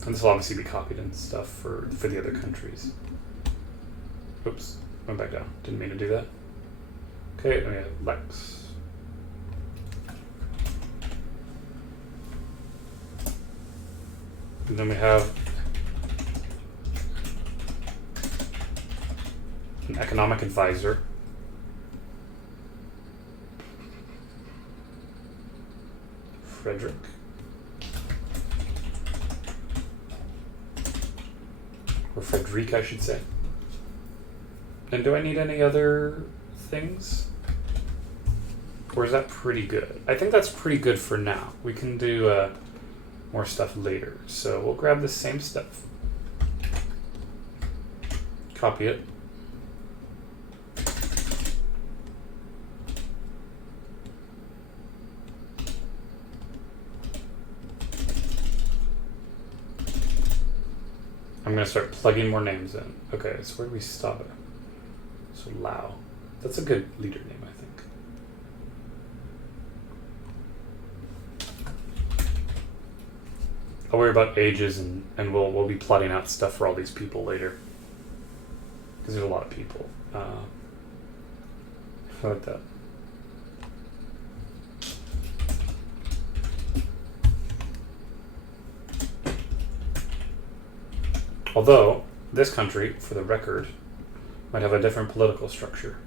And this will obviously be copied and stuff for the other countries. Oops, went back down. Didn't mean to do that. Okay, and we have Lex. And then we have an economic advisor. Frederick. Or Frederic, I should say. And do I need any other things? Or is that pretty good? I think that's pretty good for now. We can do more stuff later. So we'll grab the same stuff. Copy it. I'm going to start plugging more names in. Okay, so where do we stop it? So Lao. That's a good leader name, I think. I'll worry about ages and we'll be plotting out stuff for all these people later. Because there's a lot of people. I like that. Although, this country, for the record, might have a different political structure.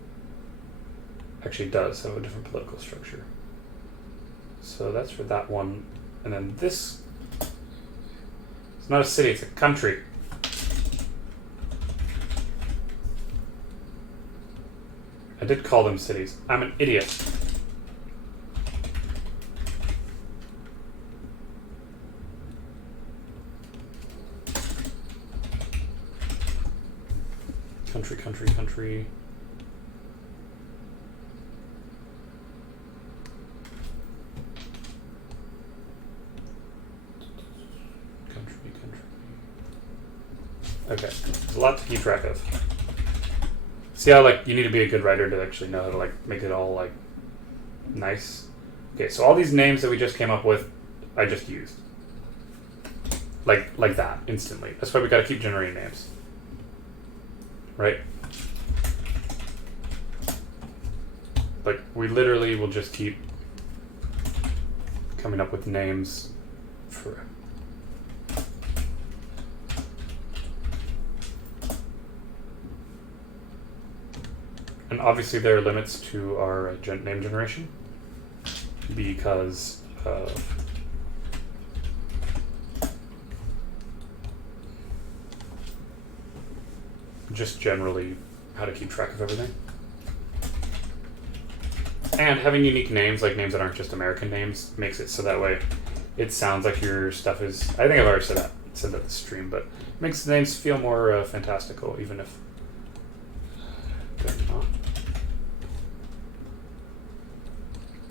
Actually does have a different political structure. So that's for that one. And then this, it's not a city, it's a country. I did call them cities. I'm an idiot. Country, country, country. Country, country. Okay, there's a lot to keep track of. See how, like, you need to be a good writer to actually know how to, like, make it all, like, nice. Okay, so all these names that we just came up with, I just used. Like that, instantly. That's why we gotta keep generating names. Right? Like, we literally will just keep coming up with names for... And obviously there are limits to our name generation because of just generally how to keep track of everything. And having unique names, like names that aren't just American names, makes it so that way it sounds like your stuff is... I think I've already said that this stream, but makes the names feel more fantastical, even if they're not.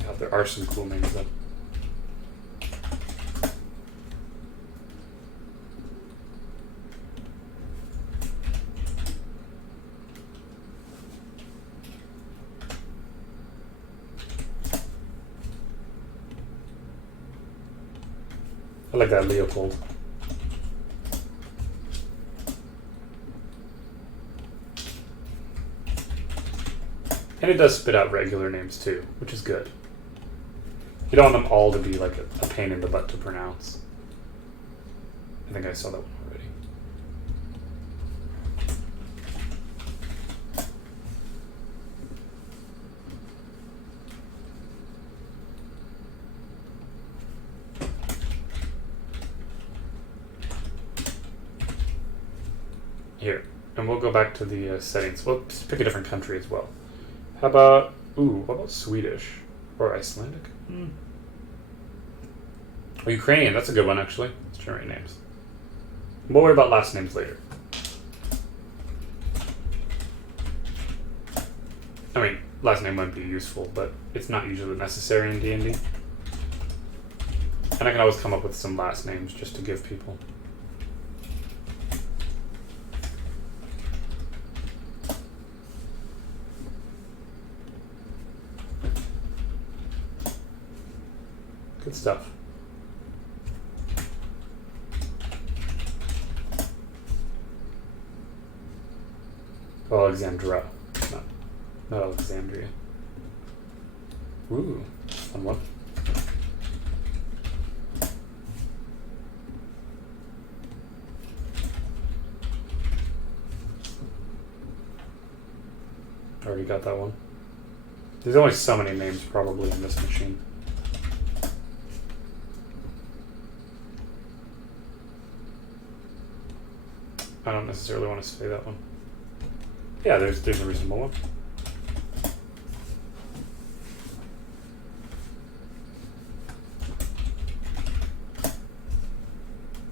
God, there are some cool names though. I like that Leopold. And it does spit out regular names too, which is good. You don't want them all to be like a pain in the butt to pronounce. I think I saw that one already. Here, and we'll go back to the settings. We'll just pick a different country as well. How about, what about Swedish? Or Icelandic? Or Ukrainian, that's a good one actually. Let's generate names. We'll worry about last names later. I mean, last name might be useful, but it's not usually necessary in D&D. And I can always come up with some last names just to give people. Good stuff. Alexandra. Not Alexandria. Ooh, fun one. Already got that one. There's only so many names probably in this machine. I don't necessarily want to say that one. Yeah, there's a reasonable one.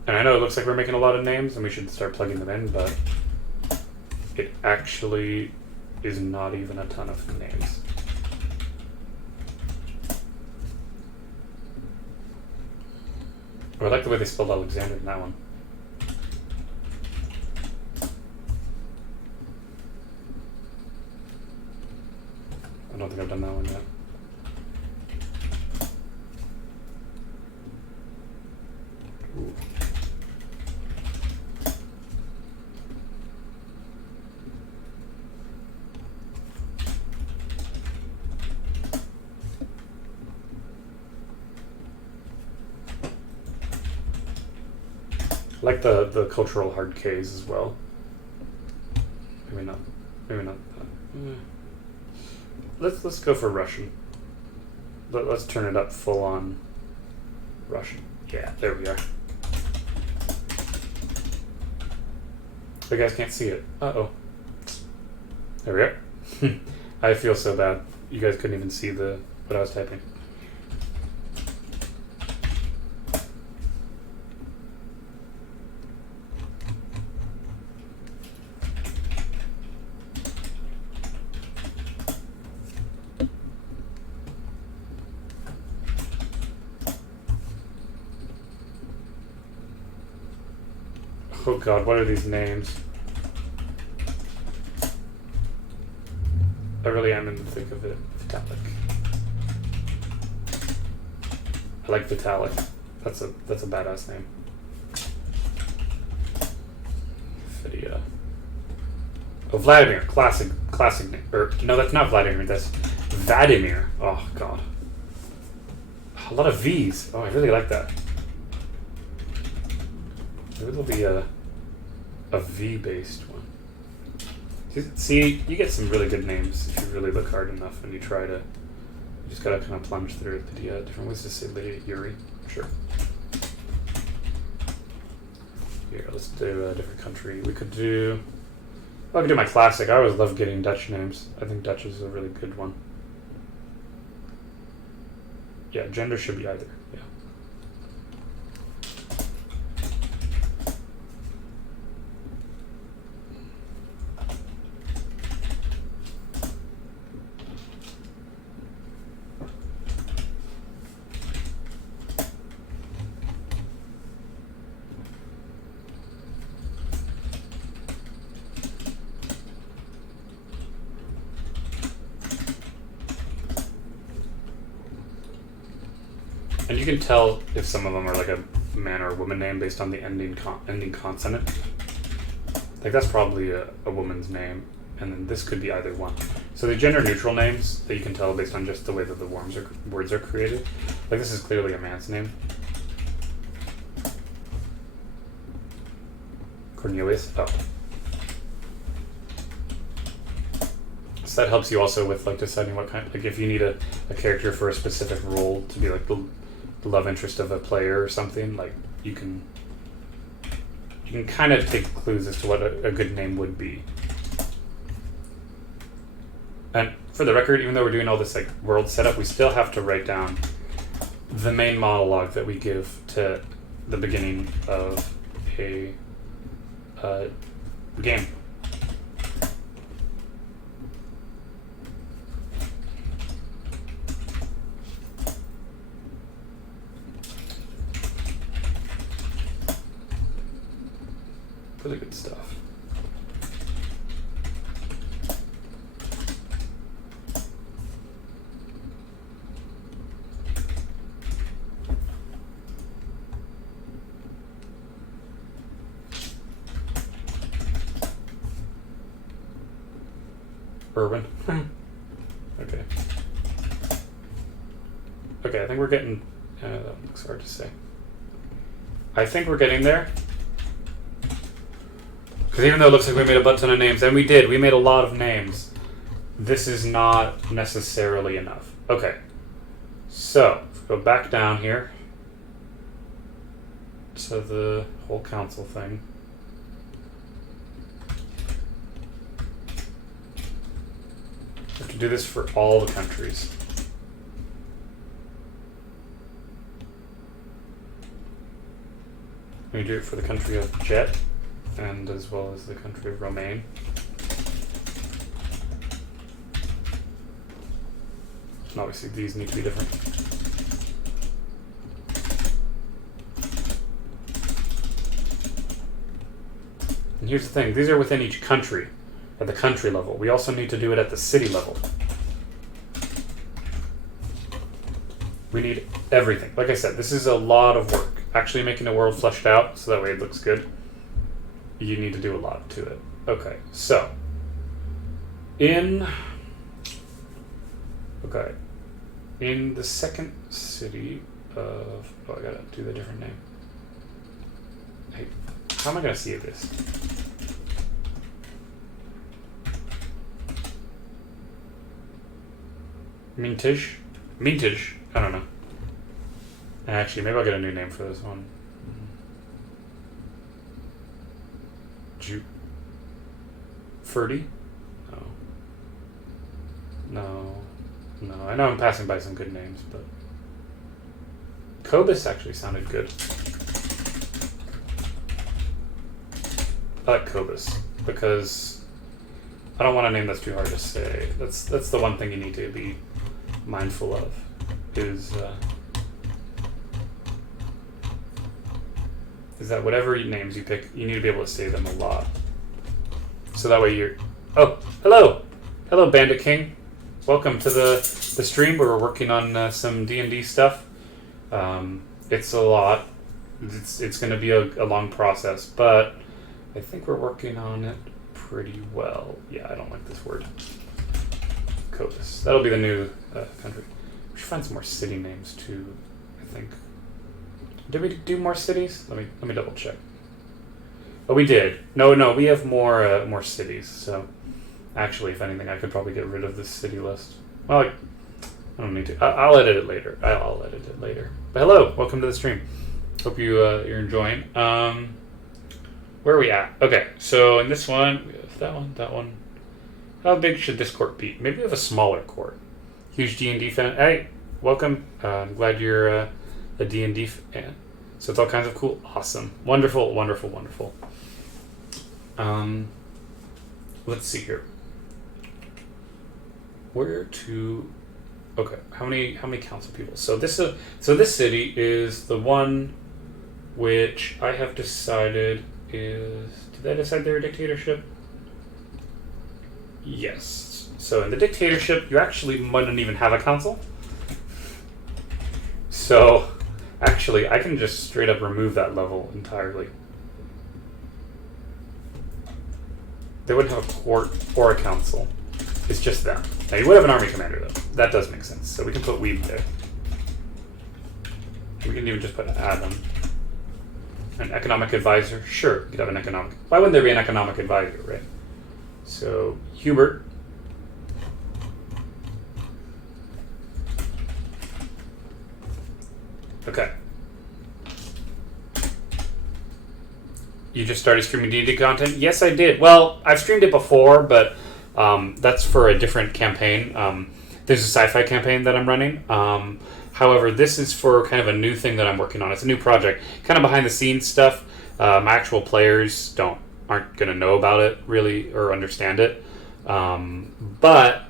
And I know it looks like we're making a lot of names and we should start plugging them in, but it actually is not even a ton of names. Oh, I like the way they spelled Alexander in that one. I don't think I've done that one yet. Ooh. I like the cultural hard Ks as well. Maybe not. Maybe not that. Let's go for Russian. Let's turn it up full on Russian. Yeah, there we are. You guys can't see it. Uh-oh. There we are. I feel so bad. You guys couldn't even see what I was typing. Oh god, what are these names? I really am in the thick of it. Vitalik. I like Vitalik. That's a badass name. Vidya. Oh, Vladimir. Classic name. Or no, that's not Vladimir. That's Vladimir. Oh god. A lot of V's. Oh, I really like that. Maybe there'll be a V-based one. See, you get some really good names if you really look hard enough and you try to. You just gotta kind of plunge through the different ways to say Lydia Yuri. Sure. Here, let's do a different country. We could do. I could do my classic. I always love getting Dutch names. I think Dutch is a really good one. Yeah, gender should be either. Yeah. And you can tell if some of them are like a man or a woman name based on the ending consonant. Like that's probably a woman's name, and then this could be either one. So the gender neutral names that you can tell based on just the way that the words are created. Like this is clearly a man's name. Cornelius. Oh. So that helps you also with like deciding what kind. Like if you need a character for a specific role to be like the love interest of a player or something, like you can kind of take clues as to what a good name would be. And for the record, even though we're doing all this like world setup, we still have to write down the main monologue that we give to the beginning of a game. Really good stuff. Urban. Okay. Okay, I think we're getting. That looks hard to say. I think we're getting there. Because even though it looks like we made a butt ton of names, and we did, we made a lot of names, this is not necessarily enough. Okay, so let's go back down here to the whole council thing. We have to do this for all the countries. We do it for the country of Jet, and as well as the country of Romaine. And obviously these need to be different. And here's the thing, these are within each country, at the country level. We also need to do it at the city level. We need everything. Like I said, this is a lot of work. Actually making the world fleshed out so that way it looks good. You need to do a lot to it. Okay, so in the second city of I gotta do the different name. Hey, how am I gonna see this? Mintage? I don't know. Actually, maybe I'll get a new name for this one. Ferdy? Oh. No. No, I know I'm passing by some good names, but... Cobus actually sounded good. I like Cobus, because I don't want a name that's too hard to say. That's the one thing you need to be mindful of, is that whatever names you pick, you need to be able to say them a lot. So that way you're... Oh, hello! Hello, Bandit King. Welcome to the stream where we're working on some D&D stuff. It's a lot. It's going to be a long process, but I think we're working on it pretty well. Yeah, I don't like this word. Cobus. That'll be the new country. We should find some more city names too, I think. Did we do more cities? Let me double check. Oh, we did. No, we have more cities. So, actually, if anything, I could probably get rid of this city list. Well, I don't need to. I'll edit it later. I'll edit it later. But hello, welcome to the stream. Hope you're enjoying. Where are we at? Okay, so in this one, we have that one. How big should this court be? Maybe we have a smaller court. Huge D&D fan. Hey, welcome. I'm glad you're a D&D fan. So it's all kinds of cool. Awesome. Wonderful. Let's see here. Where to... Okay, how many council people? So this city is the one which I have decided is... Did I decide they're a dictatorship? Yes. So in the dictatorship, you actually mightn't even have a council. So actually, I can just straight up remove that level entirely. They wouldn't have a court or a council. It's just them. Now you would have an army commander though. That does make sense. So we can put Weeb there. We can even just put Adam. An economic advisor. Sure, you could have an economic. Why wouldn't there be an economic advisor, right? So Hubert. Okay. You just started streaming D&D content? Yes, I did. Well, I've streamed it before, but that's for a different campaign. There's a sci-fi campaign that I'm running. However, this is for kind of a new thing that I'm working on. It's a new project, kind of behind the scenes stuff. My actual players aren't going to know about it really or understand it. But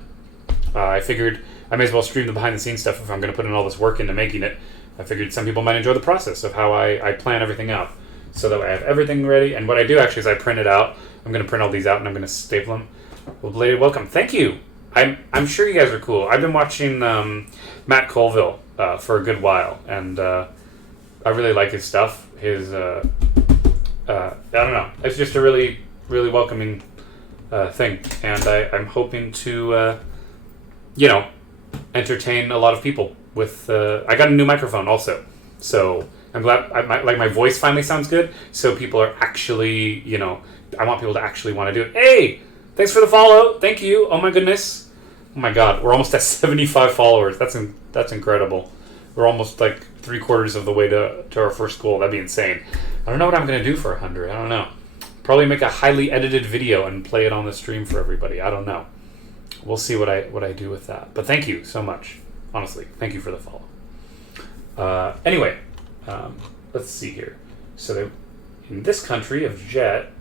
I figured I may as well stream the behind the scenes stuff if I'm going to put in all this work into making it. I figured some people might enjoy the process of how I plan everything out. So that way I have everything ready. And what I do actually is I print it out. I'm going to print all these out and I'm going to staple them. Well, belated welcome. Thank you. I'm sure you guys are cool. I've been watching Matt Colville for a good while. And I really like his stuff. His, I don't know. It's just a really, really welcoming thing. And I'm hoping to, entertain a lot of people with... I got a new microphone also. So... I'm glad my voice finally sounds good, so people are actually, I want people to actually want to do it. Hey, thanks for the follow. Thank you. Oh my goodness. Oh my God, we're almost at 75 followers. That's incredible. We're almost like 3/4 of the way to our first goal. That'd be insane. I don't know what I'm gonna do for 100. I don't know. Probably make a highly edited video and play it on the stream for everybody. I don't know. We'll see what I do with that. But thank you so much. Honestly, thank you for the follow. Anyway. Let's see here. So in this country of Jet,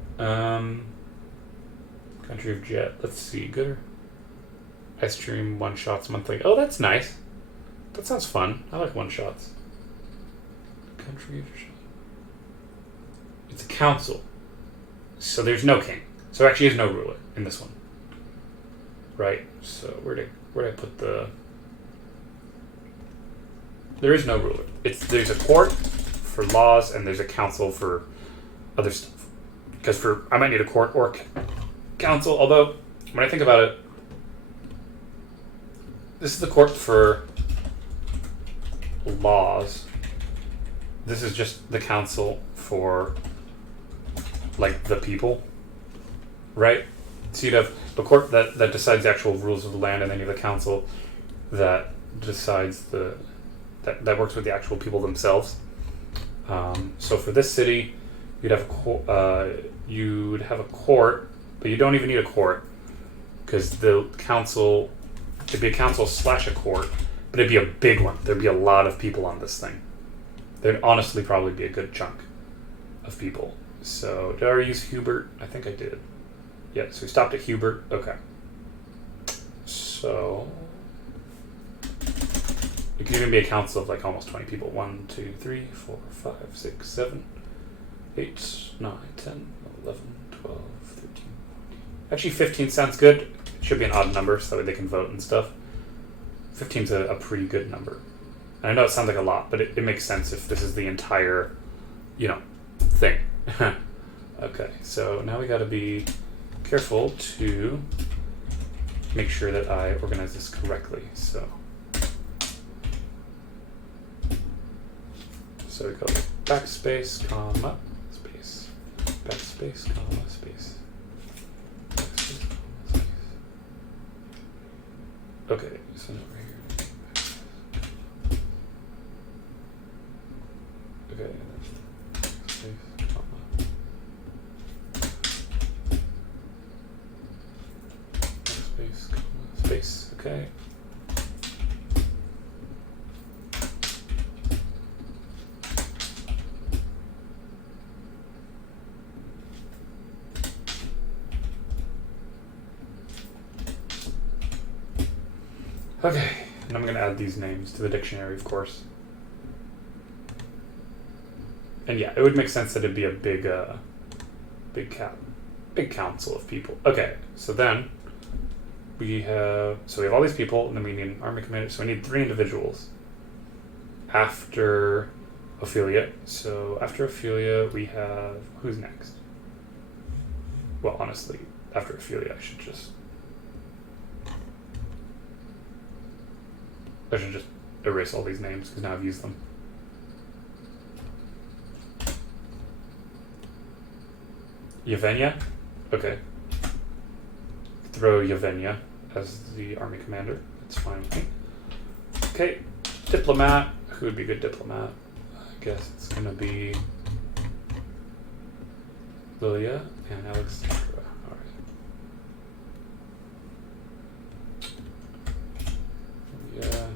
let's see, good. I stream one-shots monthly. Oh, that's nice. That sounds fun. I like one-shots. Country of Jet. It's a council. So there's no king. So actually is no ruler in this one. Right? So where did I put the... There is no ruler. There's a court for laws and there's a council for other stuff. Because I might need a court or council. Although when I think about it, this is the court for laws. This is just the council for like the people, right? So you'd have the court that decides the actual rules of the land, and then you have the council that decides that works with the actual people themselves. So for this city, you'd have a court, but you don't even need a court because the council It'd be a council slash a court, but it'd be a big one. There'd be a lot of people on this thing. There'd honestly probably be a good chunk of people. So, did I already use Hubert? I think I did. Yeah, so we stopped at Hubert. Okay. So, it could even be a council of like almost 20 people. 1, 2, 3, 4, 5, 6, 7, 8, 9, 10, 11, 12, 13, 14. Actually, 15 sounds good. It should be an odd number so that way they can vote and stuff. 15's a pretty good number. And I know it sounds like a lot, but it makes sense if this is the entire, thing. Okay, so now we gotta be careful to make sure that I organize this correctly. So we go backspace, comma, space, backspace, comma, space, backspace, comma, space. Okay, so now we're here. Okay, and then space, comma. Space, comma, space, okay. Okay, and I'm going to add these names to the dictionary, of course. And yeah, it would make sense that it'd be a big council of people. Okay, so then we have all these people, and then we need an army commander. So we need 3 individuals after Ophelia. So after Ophelia, we have who's next? Well, honestly, after Ophelia, I should just erase all these names because now I've used them. Yevgenia? Okay. Throw Yevgenia as the army commander. That's fine with me. Okay. Diplomat. Who would be a good diplomat? I guess it's going to be Lilia and Alexandra. All right. Yeah.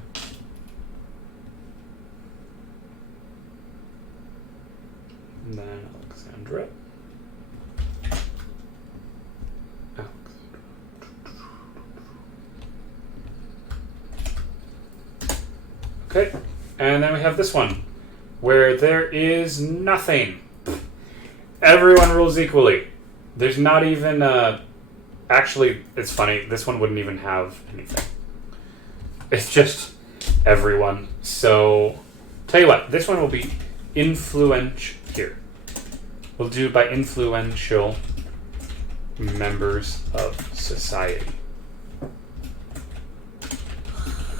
And then Alexandra. Okay, and then we have this one, where there is nothing. Everyone rules equally. There's not even, actually, it's funny, this one wouldn't even have anything. It's just everyone. So, tell you what, this one will be influential here. We'll do by influential members of society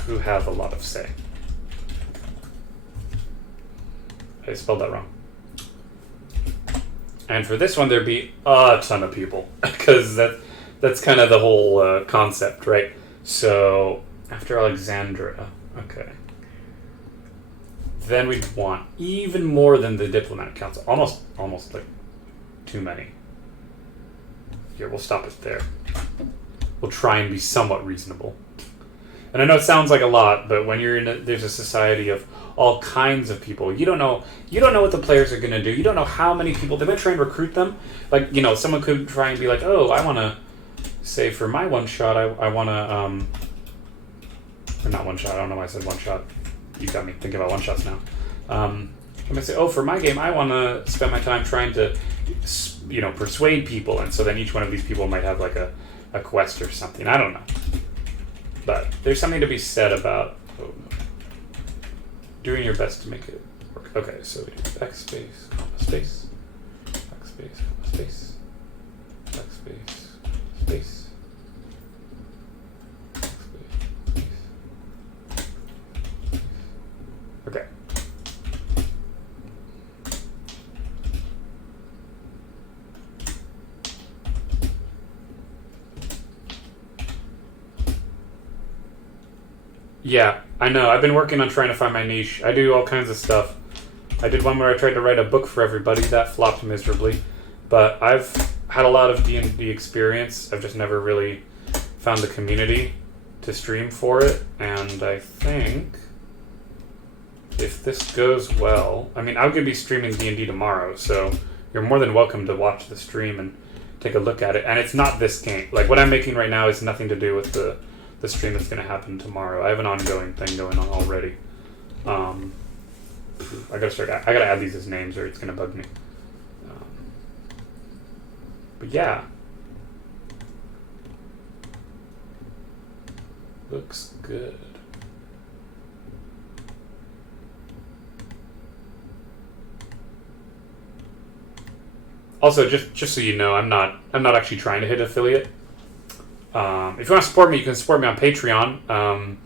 who have a lot of say. I spelled that wrong. And for this one, there'd be a ton of people because that's kind of the whole concept, right? So after Alexandra, okay. Then we'd want even more than the diplomatic council. Almost like too many. Here, we'll stop it there. We'll try and be somewhat reasonable. And I know it sounds like a lot, but when you're there's a society of all kinds of people, you don't know what the players are going to do. You don't know how many people. They might try and recruit them. Like, someone could try and be like, oh, I want to say for my one shot, I want to, or not one shot. I don't know why I said one shot. You got me thinking about one shots now. I'm going to say, oh, for my game, I want to spend my time trying to, persuade people. And so then each one of these people might have like a quest or something. I don't know. But there's something to be said about doing your best to make it work. Okay, so we do backspace, comma, space, backspace, comma, space, backspace, space, backspace, space. Okay. Yeah, I know. I've been working on trying to find my niche. I do all kinds of stuff. I did one where I tried to write a book for everybody. That flopped miserably. But I've had a lot of D&D experience. I've just never really found the community to stream for it, and I think if this goes well, I mean, I'm going to be streaming D&D tomorrow, so you're more than welcome to watch the stream and take a look at it. And it's not this game. Like, what I'm making right now has nothing to do with the stream that's going to happen tomorrow. I have an ongoing thing going on already. I gotta add these as names or it's going to bug me. But yeah. Looks good. Also, just so you know, I'm not actually trying to hit affiliate. If you want to support me, you can support me on Patreon.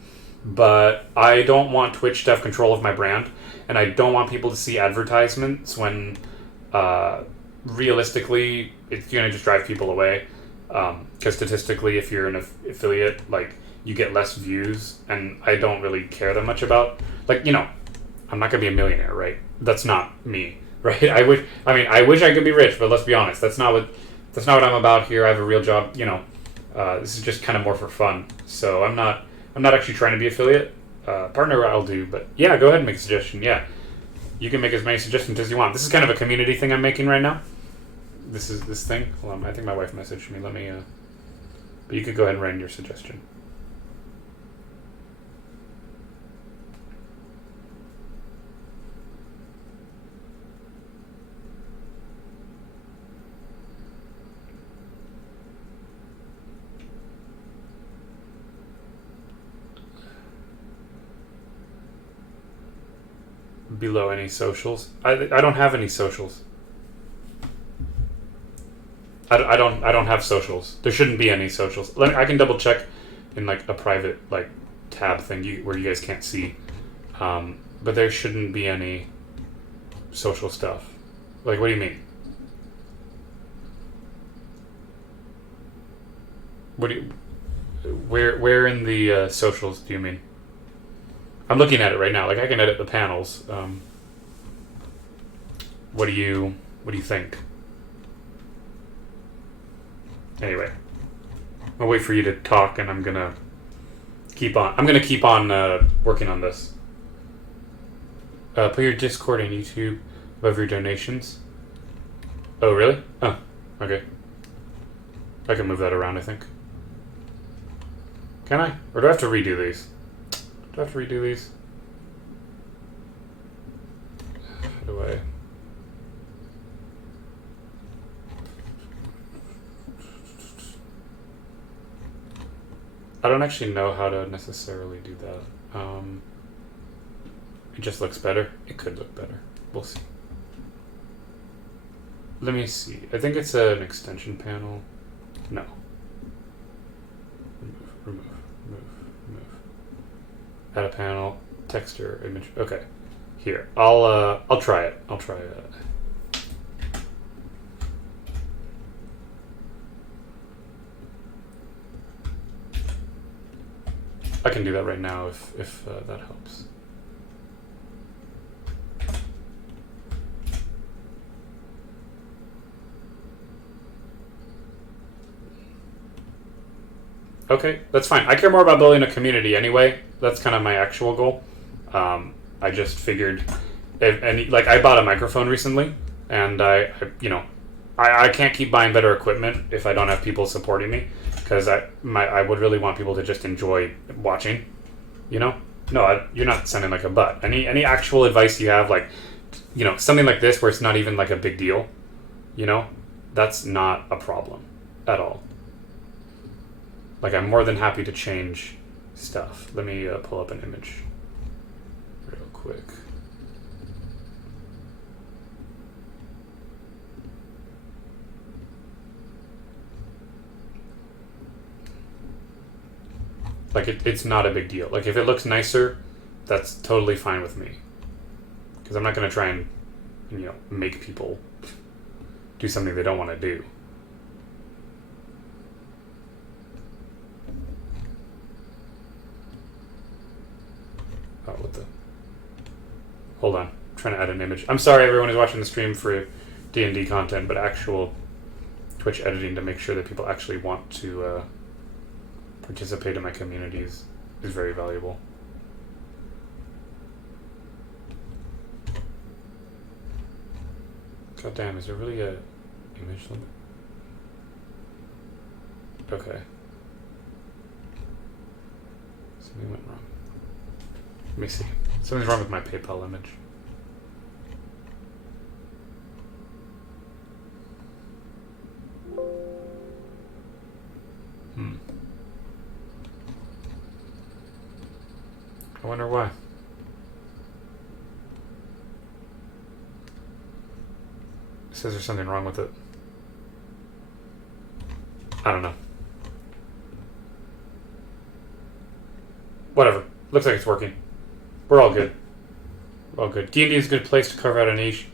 But I don't want Twitch to have control of my brand, and I don't want people to see advertisements when, realistically, it's going to just drive people away. Because statistically, if you're an affiliate, like, you get less views, and I don't really care that much about, like, you know, I'm not going to be a millionaire, right? That's not me, right? I wish I could be rich, but let's be honest, that's not what I'm about here. I have a real job, you know. This is just kind of more for fun. So I'm not actually trying to be affiliate. Partner I'll do, but yeah, go ahead and make a suggestion. Yeah, you can make as many suggestions as you want. This is kind of a community thing I'm making right now. This thing. Hold on, I think my wife messaged me. Let me. But you could go ahead and write in your suggestion. Below any socials. I don't have any socials. I don't have socials. There shouldn't be any socials. I can double check in like a private like tab thing where you guys can't see. But there shouldn't be any social stuff. Like, what do you mean? Where in the socials do you mean? I'm looking at it right now. Like, I can edit the panels. What do you think? Anyway, I'll wait for you to talk, and I'm gonna keep on working on this. Put your Discord and YouTube above your donations. Oh, really? Oh, okay. I can move that around, I think. Can I? Or do I have to redo these? Do I have to redo these? How do I... I don't actually know how to necessarily do that. It just looks better. It could look better. We'll see. Let me see. I think it's an extension panel. No. Remove. Add a panel, texture, image. Okay, here. I'll try it. I'll try it. I can do that right now if that helps. Okay, that's fine. I care more about building a community anyway. That's kind of my actual goal. I just figured, I bought a microphone recently, and I can't keep buying better equipment if I don't have people supporting me, because I would really want people to just enjoy watching, you know? No, you're not sounding like a butt. Any actual advice you have, like, you know, something like this where it's not even like a big deal, you know? That's not a problem at all. Like, I'm more than happy to change stuff. Let me pull up an image real quick. Like, it's not a big deal. Like, if it looks nicer, that's totally fine with me. Because I'm not going to try and, you know, make people do something they don't want to do. Oh, what the... Hold on. I'm trying to add an image. I'm sorry everyone who's watching the stream for D&D content, but actual Twitch editing to make sure that people actually want to participate in my communities is very valuable. God damn, is there really a image limit? Okay. Something went wrong. Let me see. Something's wrong with my PayPal image. I wonder why. It says there's something wrong with it. I don't know. Whatever. Looks like it's working. We're all good. We're all good. D&D is a good place to carve out a niche.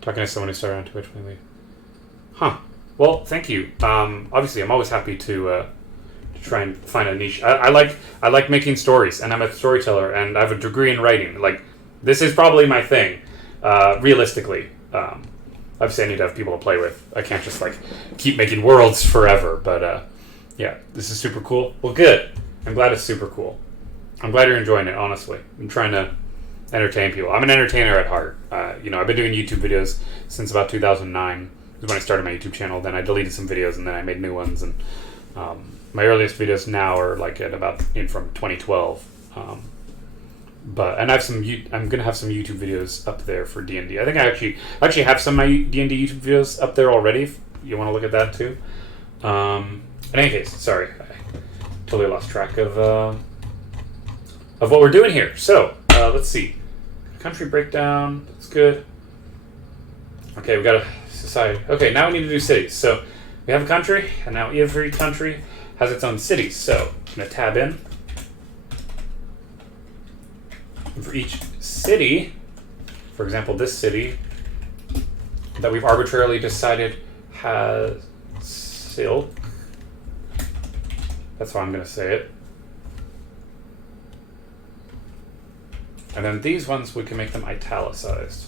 Talking to someone who started on Twitch maybe. Huh. Well, thank you. Obviously, I'm always happy to try and find a niche. I like making stories, and I'm a storyteller, and I have a degree in writing. Like, this is probably my thing, realistically. Obviously, I need to have people to play with. I can't just, like, keep making worlds forever, but, yeah, this is super cool. Well, good. I'm glad it's super cool. I'm glad you're enjoying it, honestly. I'm trying to entertain people. I'm an entertainer at heart. I've been doing YouTube videos since about 2009. Is when I started my YouTube channel. Then I deleted some videos, and then I made new ones, and my earliest videos now are like from 2012, and I have I'm gonna have some YouTube videos up there for D&D. I think I actually have some of my D&D YouTube videos up there already. If you want to look at that too. In any case, sorry, I totally lost track of what we're doing here. So let's see, country breakdown. That's good. Okay, we got a society. Okay, now we need to do cities. So we have a country, and now every country has its own cities. So I'm going to tab in. And for each city, for example, this city that we've arbitrarily decided has silk. That's how I'm going to say it. And then these ones, we can make them italicized.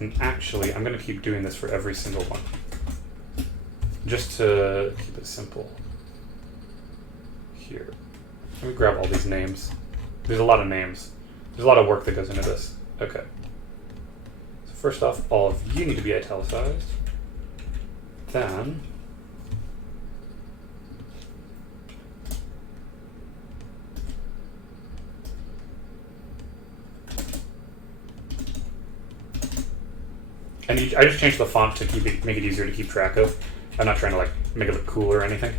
And actually, I'm going to keep doing this for every single one. Just to keep it simple. Here. Let me grab all these names. There's a lot of names. There's a lot of work that goes into this. Okay. So first off, all of you need to be italicized. Then I just changed the font to make it easier to keep track of. I'm not trying to make it look cool or anything.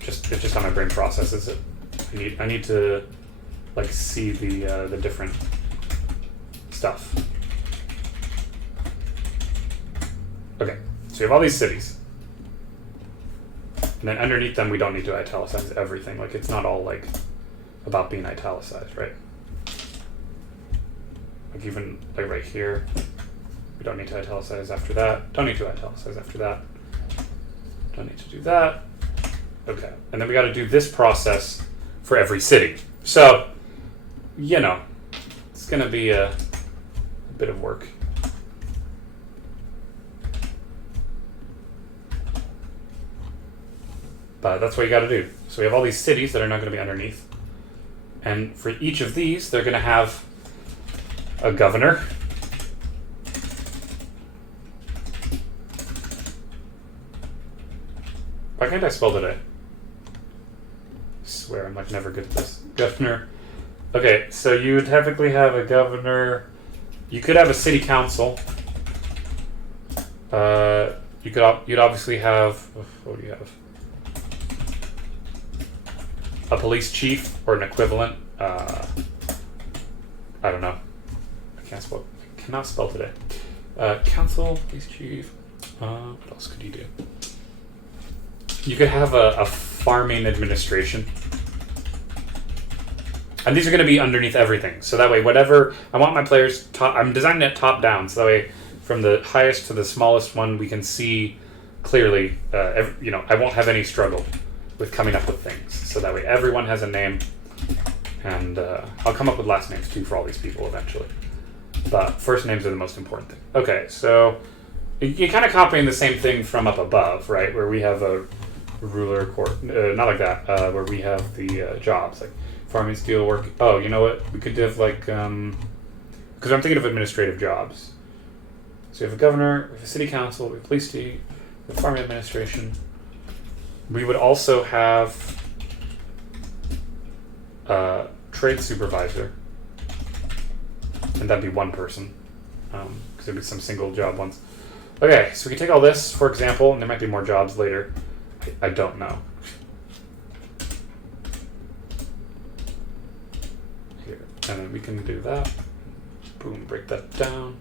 It's just how my brain processes it. I need to see the different stuff. Okay, so we have all these cities, and then underneath them we don't need to italicize everything. It's not all about being italicized, right? Even right here. We don't need to italicize after that. Don't need to italicize after that. Don't need to do that. Okay. And then we got to do this process for every city. So, it's going to be a bit of work. But that's what you got to do. So we have all these cities that are not going to be underneath. And for each of these, they're going to have a governor. Why can't I spell today? I swear I'm never good at this. Governor. Okay, so you would typically have a governor. You could have a city council. You'd obviously have. What do you have? A police chief or an equivalent. I don't know. I cannot spell today. Council, police chief. What else could you do? You could have a farming administration. And these are going to be underneath everything. So that way, whatever... I want my players... I'm designing it top down. So that way, from the highest to the smallest one, we can see clearly... I won't have any struggle with coming up with things. So that way, everyone has a name. And I'll come up with last names, too, for all these people eventually. But first names are the most important thing. Okay, so... You're kind of copying the same thing from up above, right? Where we have a ruler court. Not like that. Where we have the jobs like farming, steel work. Oh, you know what? We could have like because I'm thinking of administrative jobs. So we have a governor, we have a city council, we have police chief, we have farming administration. We would also have trade supervisor, and that'd be one person because there'd be some single job ones. Okay, so we can take all this, for example, and there might be more jobs later. I don't know. Here, and then we can do that. Boom, break that down.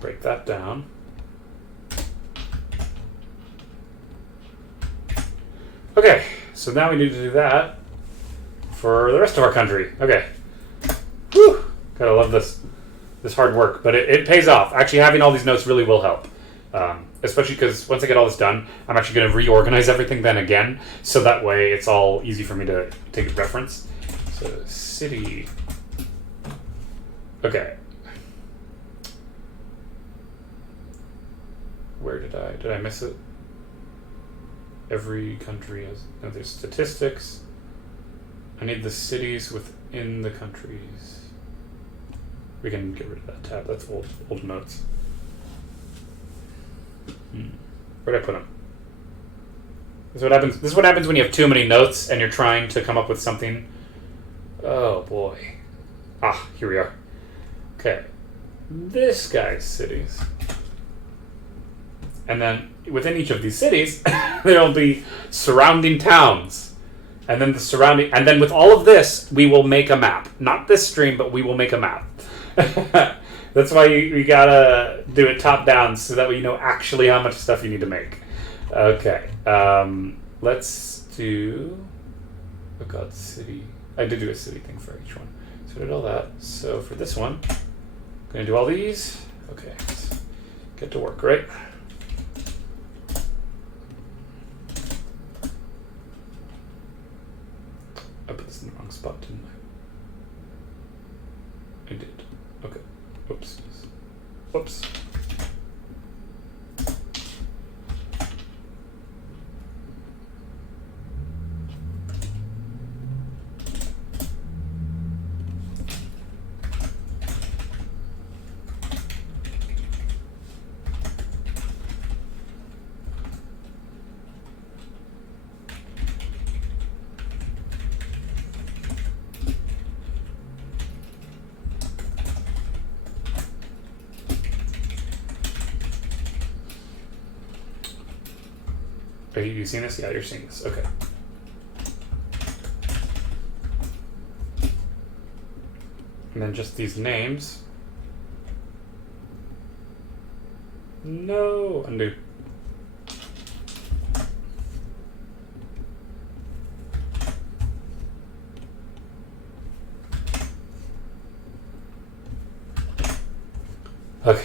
Break that down. Okay, so now we need to do that for the rest of our country. Okay. Whew! Gotta love this hard work, but it pays off. Actually, having all these notes really will help. Especially because once I get all this done, I'm actually going to reorganize everything then again, so that way it's all easy for me to take a reference. So, city. Okay. Where did I miss it? Every country has, no, there's statistics. I need the cities within the countries. We can get rid of that tab, that's old notes. Where did I put them? This is what happens when you have too many notes and you're trying to come up with something. Oh boy. Ah, here we are. Okay. This guy's cities. And then within each of these cities, there'll be surrounding towns. And then and then with all of this, we will make a map. Not this stream, but we will make a map. That's why you gotta do it top down so that way you know actually how much stuff you need to make. Okay. Let's do oh god, city. I did do a city thing for each one. So I did all that. So for this one, I'm gonna do all these. Okay. Let's get to work, right? I put this in the wrong spot, didn't I? I did. Okay. Oops. Whoops. Are you seeing this? Yeah, you're seeing this. Okay. And then just these names. No, undo. Okay.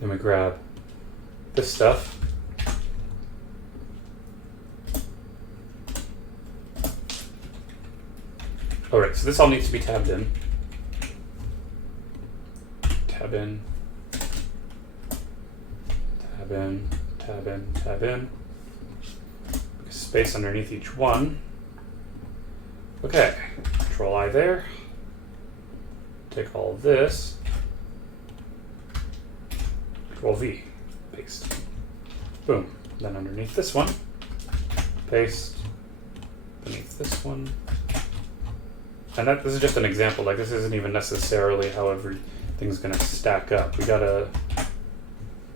Then we grab this stuff. Alright, so this all needs to be tabbed in. Tab in. Tab in. Tab in. Tab in. Space underneath each one. Okay. Control I there. Take all of this. Control V. Paste. Boom. Then underneath this one. Paste. Beneath this one. And this is just an example, like this isn't even necessarily how everything's gonna stack up. We gotta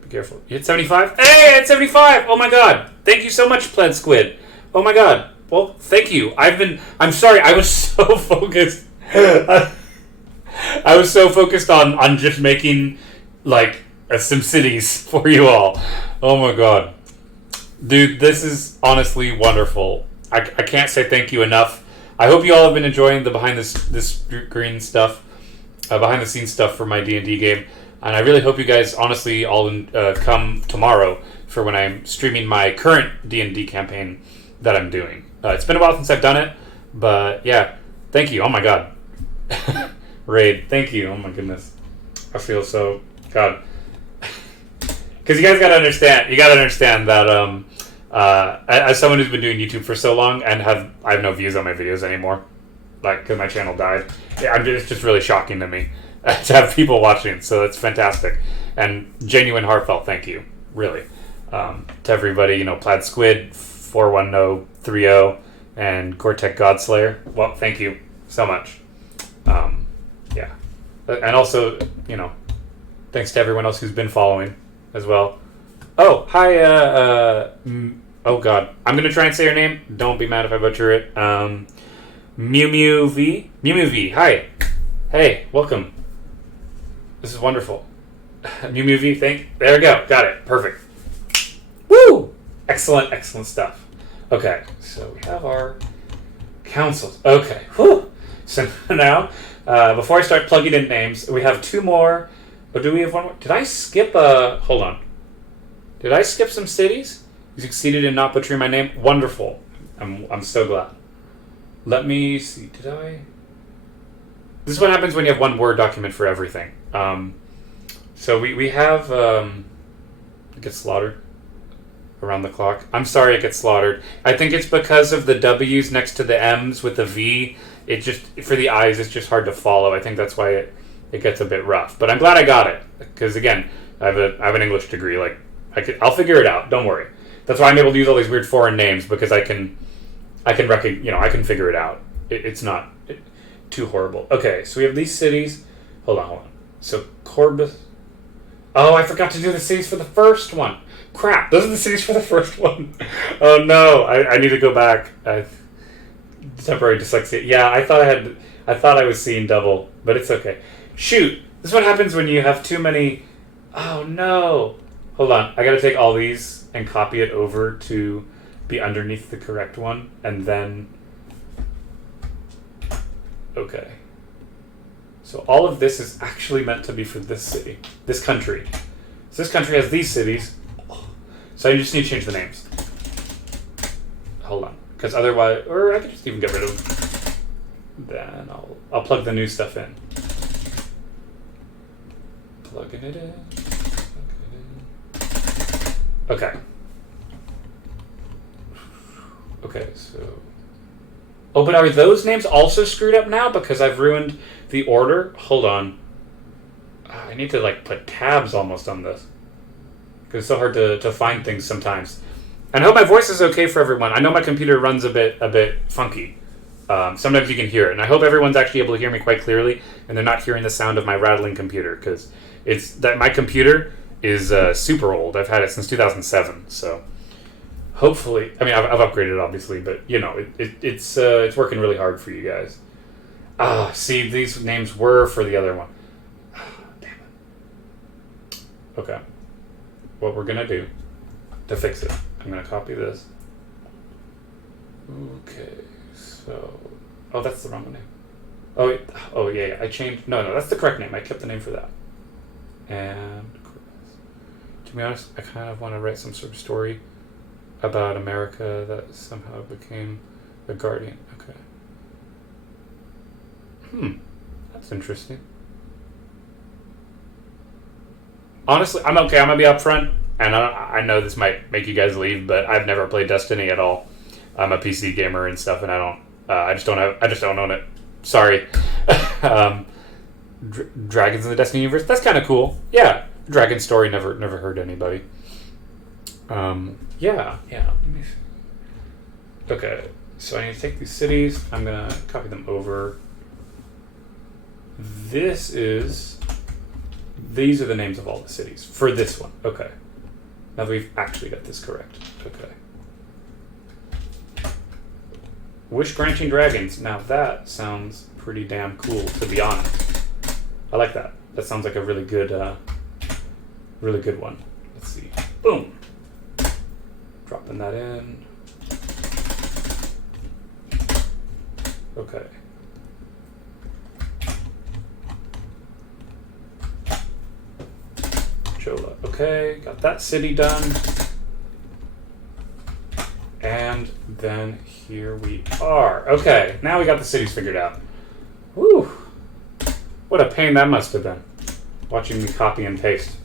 be careful. You hit 75? Hey, it's 75! Oh my god! Thank you so much, Plant Squid. Oh my god. Well, thank you. I'm sorry, I was so focused. I was so focused on just making, like, SimCities for you all. Oh my god. Dude, this is honestly wonderful. I can't say thank you enough. I hope you all have been enjoying the behind the scenes stuff for my D&D game, and I really hope you guys honestly all come tomorrow for when I'm streaming my current D&D campaign that I'm doing. It's been a while since I've done it, but yeah, thank you. Oh my god, Raid, thank you. Oh my goodness. I feel so... God. Because you guys gotta understand. You gotta understand that as someone who's been doing YouTube for so long and I have no views on my videos anymore, like because my channel died. It's just really shocking to me to have people watching. So it's fantastic and genuine, heartfelt thank you, really, to everybody. You know, Plaid Squid, 41030, and Gore-Tech Godslayer. Well, thank you so much. Yeah, and also, you know, thanks to everyone else who's been following as well. Oh, hi, oh god, I'm gonna try and say your name. Don't be mad if I butcher it. Mew Mew V, hi. Hey, welcome. This is wonderful. Mew Mew V, there we go, got it, perfect. Woo! Excellent stuff. Okay, so we have our councils. Okay, whew. So now, before I start plugging in names, we have two more. But do we have one more? Did I skip hold on. Did I skip some cities? You succeeded in not butchering my name? Wonderful. I'm so glad. Let me see. Did I? This is what happens when you have one Word document for everything. So we have it gets slaughtered around the clock. I'm sorry it gets slaughtered. I think it's because of the W's next to the M's with the V. It just, for the I's, it's just hard to follow. I think that's why it gets a bit rough. But I'm glad I got it. Because again, I have an English degree. Like I'll figure it out. Don't worry. That's why I'm able to use all these weird foreign names, because I can figure it out. It's not too horrible. Okay, so we have these cities. Hold on. So Corbus. Oh, I forgot to do the cities for the first one. Crap, those are the cities for the first one. Oh no, I need to go back. Temporary dyslexia. Yeah, I thought I was seeing double, but it's okay. Shoot, this is what happens when you have too many. Oh no. Hold on, I gotta take all these and copy it over to be underneath the correct one, and then... Okay. So all of this is actually meant to be for this city, this country. So this country has these cities, so I just need to change the names. Hold on, because otherwise, or I could just even get rid of. Then I'll plug the new stuff in. Plugging it in. Okay. Okay, so... Oh, but are those names also screwed up now because I've ruined the order? Hold on. I need to, like, put tabs almost on this. Because it's so hard to find things sometimes. And I hope my voice is okay for everyone. I know my computer runs a bit funky. Sometimes you can hear it. And I hope everyone's actually able to hear me quite clearly, and they're not hearing the sound of my rattling computer, because my computer is super old. I've had it since 2007, so... Hopefully, I mean, I've upgraded obviously, but you know, it's working really hard for you guys. See, these names were for the other one. Damn it. Okay, what we're gonna do to fix it? I'm gonna copy this. Okay, so that's the wrong name. Oh yeah, I changed. No, that's the correct name. I kept the name for that. And to be honest, I kind of want to write some sort of story about America that somehow became the Guardian. Okay. That's interesting. Honestly, I'm okay. I'm gonna be upfront, and I know this might make you guys leave, but I've never played Destiny at all. I'm a PC gamer and stuff, and I just don't own it. Sorry. Dragons in the Destiny universe. That's kind of cool. Yeah. Dragon story never hurt anybody. Yeah. Okay, so I need to take these cities. I'm going to copy them over. These are the names of all the cities for this one. Okay. Now that we've actually got this correct. Okay. Wish granting dragons. Now that sounds pretty damn cool, to be honest. I like that. That sounds like a really good one. Let's see. Boom. Dropping that in. Okay. Jola. Okay, got that city done. And then here we are. Okay, now we got the cities figured out. Woo! What a pain that must have been. watching me copy and paste.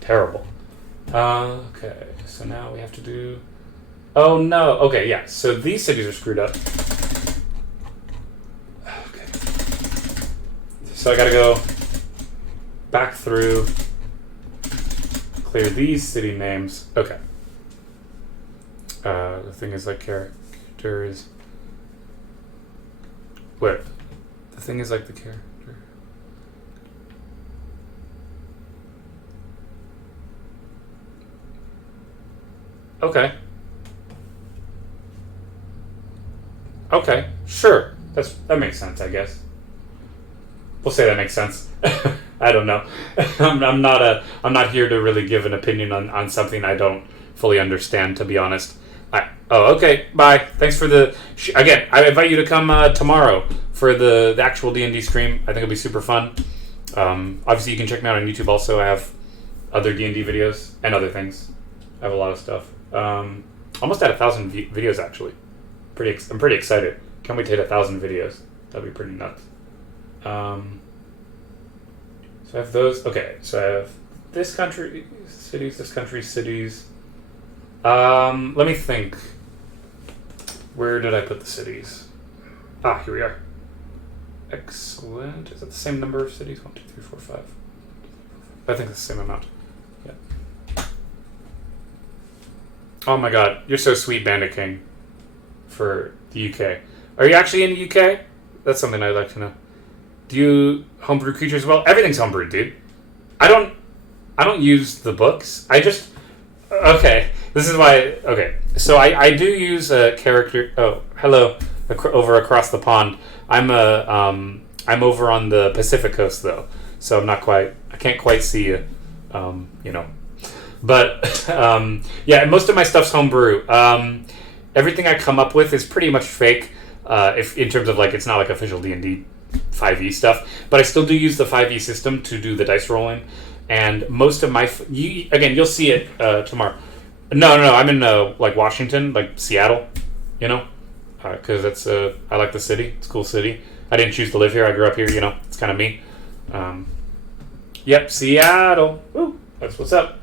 Terrible. Okay, so now we have to do... Oh no, okay, yeah, so these cities are screwed up. Okay. So I gotta go back through, clear these city names. Okay. The thing is like characters. Wait. The thing is like the character. Okay. Okay, sure. That makes sense, I guess. We'll say that makes sense. I don't know. I'm not here to really give an opinion on something I don't fully understand, to be honest. Okay, bye. Thanks for the... Again, I invite you to come tomorrow for the actual D&D stream. I think it'll be super fun. Obviously, you can check me out on YouTube also. I have other D&D videos and other things. I have a lot of stuff. Almost at 1,000 videos, actually. I'm pretty excited. Can't wait to hit 1,000 videos. That'd be pretty nuts. So I have those. Okay, so I have this country, cities, this country, cities. Let me think. Where did I put the cities? Here we are. Excellent. Is that the same number of cities? 1, 2, 3, 4, 5. I think it's the same amount. Yeah. Oh my god, you're so sweet, Bandit King. For the UK. Are you actually in the UK? That's something I'd like to know. Do you homebrew creatures as well? Everything's homebrew, dude. I don't use the books. I just... Okay. This is why... Okay. So I do use a character... Oh, hello. Over across the pond. I'm over on the Pacific coast, though. So I'm not quite... I can't quite see you. You know. But, yeah, most of my stuff's homebrew. Everything I come up with is pretty much fake, if in terms of, like, it's not, like, official D&D 5e stuff. But I still do use the 5e system to do the dice rolling. And most of my... Again, you'll see it tomorrow. No, I'm in, like, Washington, like, Seattle, you know? Because that's... I like the city. It's a cool city. I didn't choose to live here. I grew up here, you know? It's kind of me. Yep, Seattle. Woo! That's what's up.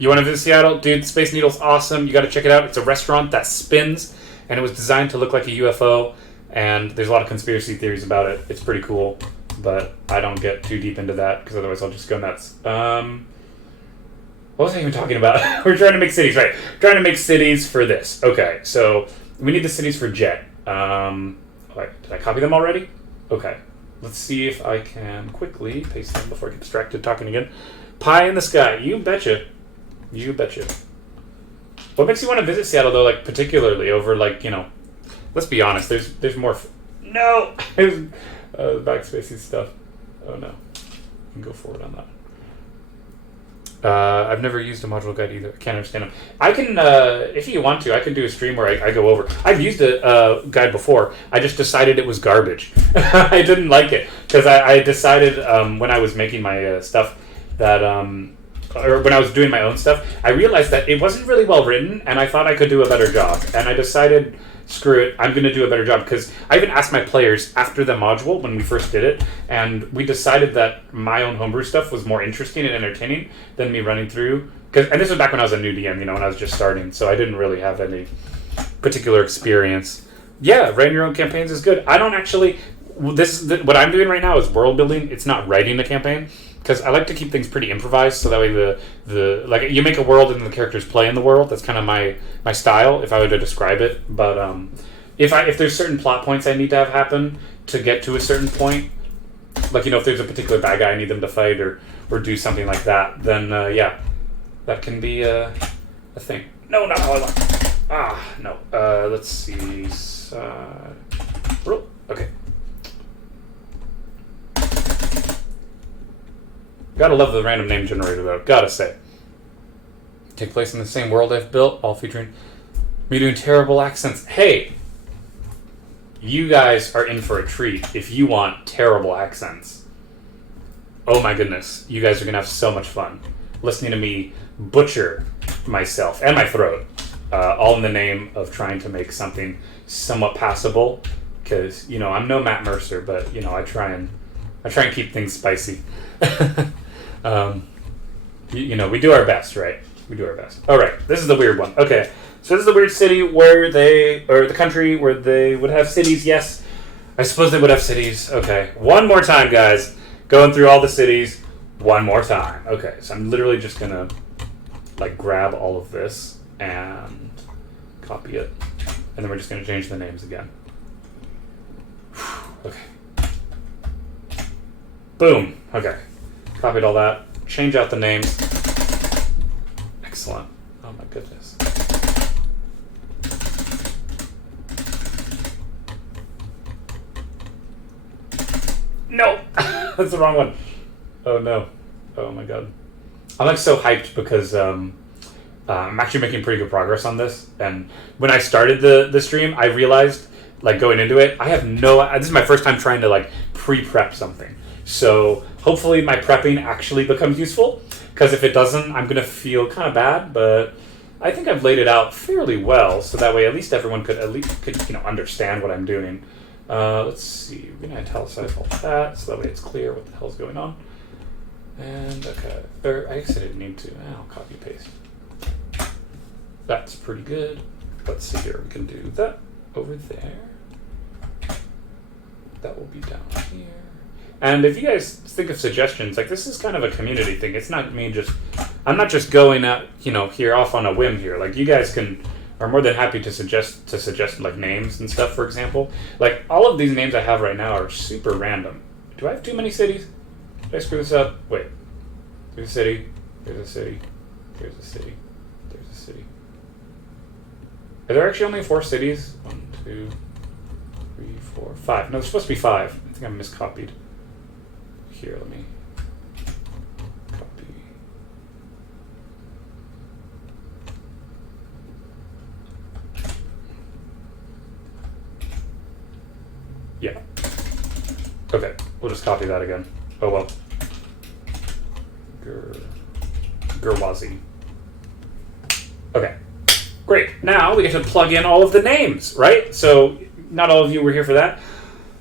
You want to visit Seattle? Dude, Space Needle's awesome. You got to check it out. It's a restaurant that spins, and it was designed to look like a UFO, and there's a lot of conspiracy theories about it. It's pretty cool, but I don't get too deep into that, because otherwise I'll just go nuts. What was I even talking about? We're trying to make cities, right? Trying to make cities for this. Okay, so we need the cities for Jet. Wait, did I copy them already? Okay. Let's see if I can quickly paste them before I get distracted talking again. Pie in the sky. You betcha. You betcha. What makes you want to visit Seattle, though, like, particularly over, like, you know... Let's be honest, there's more... No! There's backspacey stuff. Oh, no. You can go forward on that. I've never used a module guide either. I can't understand them. I can, if you want to, I can do a stream where I go over. I've used a guide before. I just decided it was garbage. I didn't like it. Because I decided when I was making my stuff that... or when I was doing my own stuff, I realized that it wasn't really well written, and I thought I could do a better job. And I decided, screw it, I'm going to do a better job. Because I even asked my players after the module, when we first did it, and we decided that my own homebrew stuff was more interesting and entertaining than me running through. And this was back when I was a new DM, you know, when I was just starting, so I didn't really have any particular experience. Yeah, writing your own campaigns is good. I don't actually... what I'm doing right now is world building. It's not writing the campaign. Because I like to keep things pretty improvised, so that way the like you make a world and the characters play in the world. That's kind of my style, if I were to describe it. But if there's certain plot points I need to have happen to get to a certain point, like, you know, if there's a particular bad guy I need them to fight or do something like that, then yeah, that can be a thing. No, not how I want. No. Let's see. Okay. Gotta love the random name generator, though. Gotta say. Take place in the same world I've built, all featuring me doing terrible accents. Hey! You guys are in for a treat if you want terrible accents. Oh my goodness. You guys are gonna have so much fun listening to me butcher myself and my throat. All in the name of trying to make something somewhat passable. Because, you know, I'm no Matt Mercer, but, you know, I try and I try and keep things spicy. You know, we do our best, right? We do our best. All right, this is the weird one. Okay, so this is the weird city where they, or the country where they would have cities. Yes, I suppose they would have cities. Okay, one more time, guys. Going through all the cities one more time. Okay, so I'm literally just gonna like grab all of this and copy it, and then we're just gonna change the names again. Okay. Boom. Okay. Copied all that. Change out the names. Excellent. Oh my goodness. No! That's the wrong one. Oh no. Oh my god. I'm like so hyped because I'm actually making pretty good progress on this. And when I started the stream, I realized, like going into it, I have no... This is my first time trying to like pre-prep something. So hopefully my prepping actually becomes useful, because if it doesn't, I'm going to feel kind of bad, but I think I've laid it out fairly well, so that way at least everyone could you know, understand what I'm doing. Let's see, we're going to italicize all that, so that way it's clear what the hell's going on. And okay, or I guess I didn't need to. I'll copy paste. That's pretty good. Let's see here, we can do that over there. That will be down here. And if you guys think of suggestions, like this is kind of a community thing. It's not me just, I'm not just going out, you know, here off on a whim here. Like you guys are more than happy to suggest like names and stuff, for example. Like all of these names I have right now are super random. Do I have too many cities? Did I screw this up? Wait. There's a city. There's a city. There's a city. There's a city. Are there actually only 4 cities? 1, 2, 3, 4, 5. No, there's supposed to be 5. I think I miscopied. Here, let me copy. Yeah. Okay, we'll just copy that again. Oh well. Gerwazi. Okay. Great. Now we get to plug in all of the names, right? So not all of you were here for that.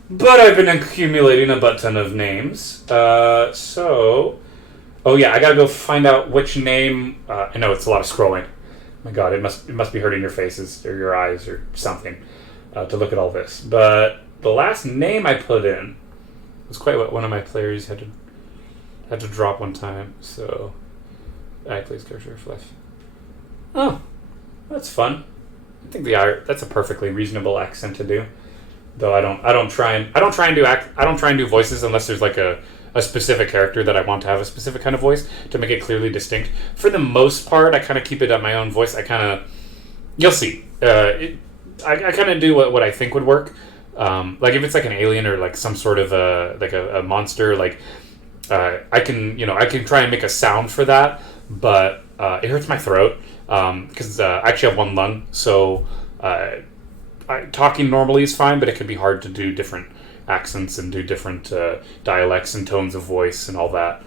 But I've been accumulating a butt ton of names. Oh yeah, I gotta go find out which name. I know it's a lot of scrolling. Oh my god, it must be hurting your faces or your eyes or something to look at all this. But the last name I put in was quite what one of my players had to drop one time. So I plays character flesh. Oh, that's fun. I think that's a perfectly reasonable accent to do. Though I don't try and do voices unless there's like a specific character that I want to have a specific kind of voice to make it clearly distinct. For the most part, I kind of keep it at my own voice. You'll see. I kind of do what I think would work. Like if it's like an alien or like some sort of a monster, like I can try and make a sound for that, but it hurts my throat because I actually have one lung, so. Talking normally is fine, but it can be hard to do different accents and do different dialects and tones of voice and all that.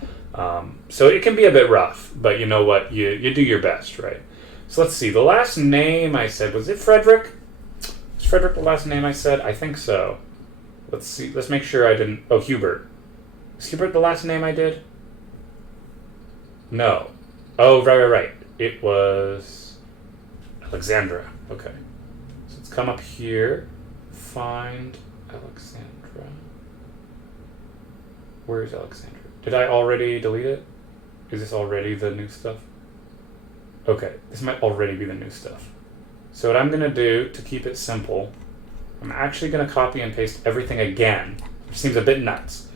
So it can be a bit rough, but you know what? You do your best, right? So let's see. The last name I said, was it Frederick? Was Frederick the last name I said? I think so. Let's see. Let's make sure I didn't... Oh, Hubert. Was Hubert the last name I did? No. Oh, right. It was Alexandra. Okay. Come up here, find Alexandra. Where is Alexandra? Did I already delete it? Is this already the new stuff? Okay, this might already be the new stuff. So what I'm going to do to keep it simple, I'm actually going to copy and paste everything again, which seems a bit nuts.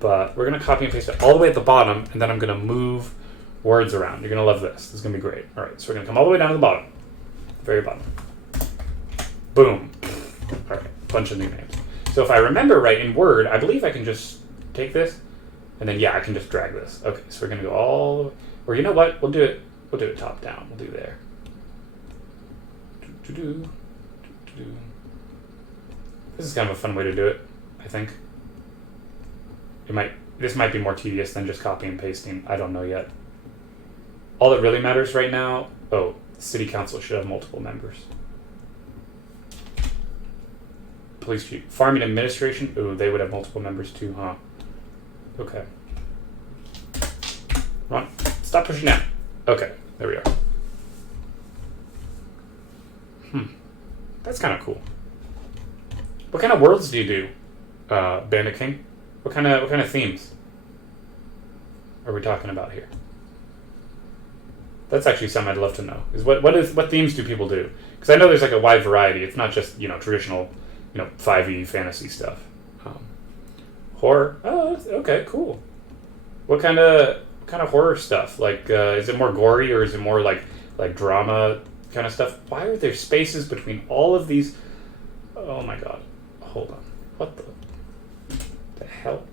But we're going to copy and paste it all the way at the bottom, and then I'm going to move words around. You're going to love this. This is going to be great. All right, so we're going to come all the way down to the bottom, the very bottom. Boom. All right, bunch of new names. So if I remember right, in Word, I believe I can just take this, and then, yeah, I can just drag this. Okay, so we're going to go all the way, or you know what? We'll do it top down. We'll do there. This is kind of a fun way to do it, I think. This might be more tedious than just copy and pasting. I don't know yet. All that really matters right now, the city council should have multiple members. Police chief. Farming administration, ooh, they would have multiple members too, huh? Okay. Come on. Stop pushing down. Okay, there we are. That's kind of cool. What kind of worlds do you do, Bandit King? What kind of themes are we talking about here? That's actually something I'd love to know. Is what themes do people do? Because I know there's like a wide variety. It's not just traditional, 5e fantasy stuff. Horror. Oh, okay, cool. What kind of horror stuff? Like, is it more gory or is it more like drama kind of stuff? Why are there spaces between all of these? Oh my god. Hold on. What the hell?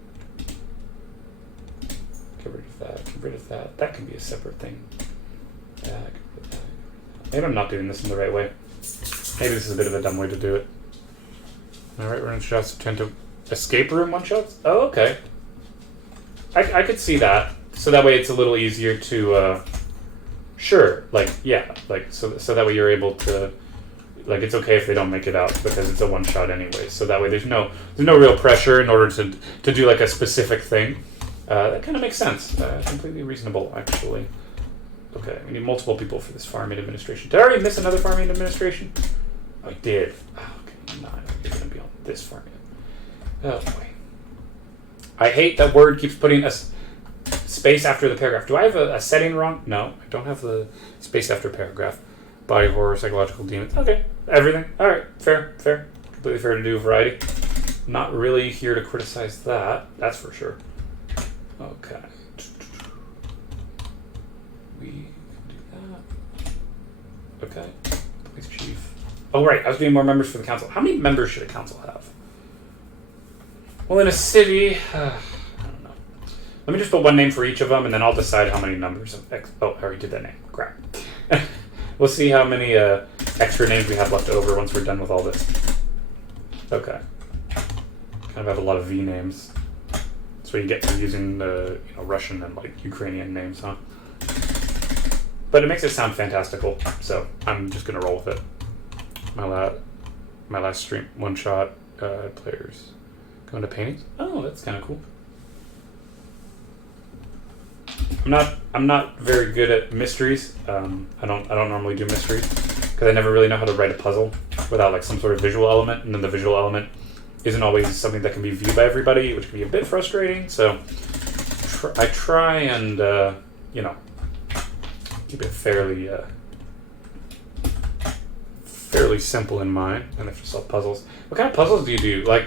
Get rid of that. Get rid of that. That can be a separate thing. Maybe I'm not doing this in the right way. Maybe this is a bit of a dumb way to do it. Alright, run shots tend to escape room one shots? Oh, okay. I could see that. So that way it's a little easier to sure, so that way you're able to, it's okay if they don't make it out because it's a one shot anyway. So that way there's no real pressure in order to do like a specific thing. That kind of makes sense. Completely reasonable, actually. Okay, we need multiple people for this farming administration. Did I already miss another farming administration? Oh, I did. Oh, okay, no, I'm going to be on this farming. Oh boy. I hate that word keeps putting a space after the paragraph. Do I have a setting wrong? No, I don't have the space after paragraph. Body horror, psychological demons. Okay, everything. All right, fair. Completely fair to do a variety. Not really here to criticize that. That's for sure. Okay. We can do that. Okay. Police chief. Oh, right. I was doing more members for the council. How many members should a council have? Well, in a city, I don't know. Let me just put one name for each of them, and then I'll decide how many numbers of oh, I already did that name. Crap. We'll see how many extra names we have left over once we're done with all this. Okay. Kind of have a lot of V names. That's what you get for using Russian and Ukrainian names, huh? But it makes it sound fantastical, so I'm just gonna roll with it. My last stream, one shot players going to paintings. Oh, that's kind of cool. I'm not very good at mysteries. I don't normally do mysteries because I never really know how to write a puzzle without some sort of visual element, and then the visual element isn't always something that can be viewed by everybody, which can be a bit frustrating. So I try and keep it fairly simple in mind, and if you solve puzzles. What kind of puzzles do you do? Like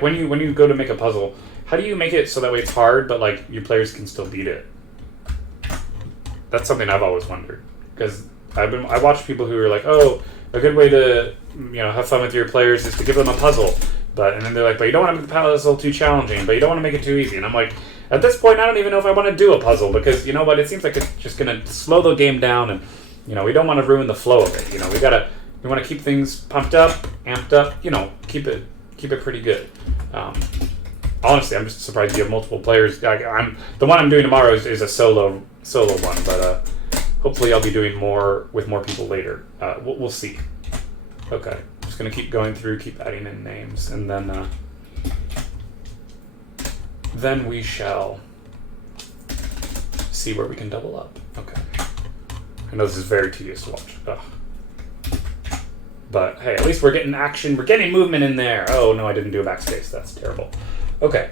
when you go to make a puzzle, how do you make it so that way it's hard, but your players can still beat it? That's something I've always wondered, because I watch people who are like, oh, a good way to have fun with your players is to give them a puzzle, and then they're like, but you don't want to make the puzzle too challenging, but you don't want to make it too easy, and I'm like, at this point I don't even know if I want to do a puzzle, because you know what, it seems like it's just gonna slow the game down, and we don't want to ruin the flow of it. We want to keep things pumped up, amped up, keep it pretty good. Honestly, I'm just surprised you have multiple players. The one I'm doing tomorrow is a solo one, but hopefully I'll be doing more with more people later. We'll see. Okay, I'm just gonna keep going through, keep adding in names, and then we shall see where we can double up. Okay. I know this is very tedious to watch. Ugh. But hey, at least we're getting action. We're getting movement in there. Oh no, I didn't do a backspace. That's terrible. Okay.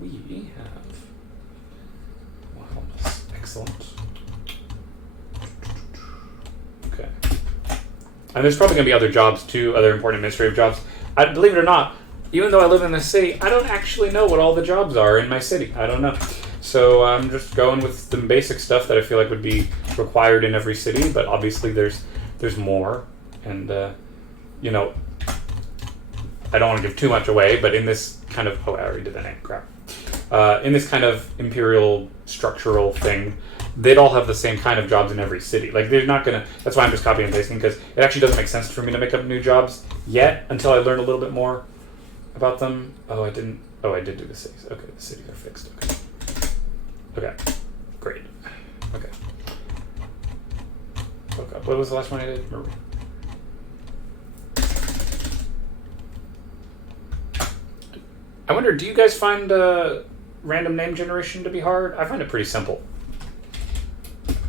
We have wellness. Excellent. Okay. And there's probably going to be other jobs too, other important administrative jobs. Believe it or not, even though I live in this city, I don't actually know what all the jobs are in my city. I don't know. So I'm just going with some basic stuff that I feel like would be required in every city, but obviously there's more, and I don't want to give too much away, but in this kind of I already did that name, crap. In this kind of imperial structural thing, they'd all have the same kind of jobs in every city. They're not gonna. That's why I'm just copying and pasting, because it actually doesn't make sense for me to make up new jobs yet until I learn a little bit more about them. Oh, I didn't. Oh, I did do the cities. Okay, the cities are fixed. Okay. Okay, great. Okay. What was the last one I did? Remember? I wonder, do you guys find random name generation to be hard? I find it pretty simple.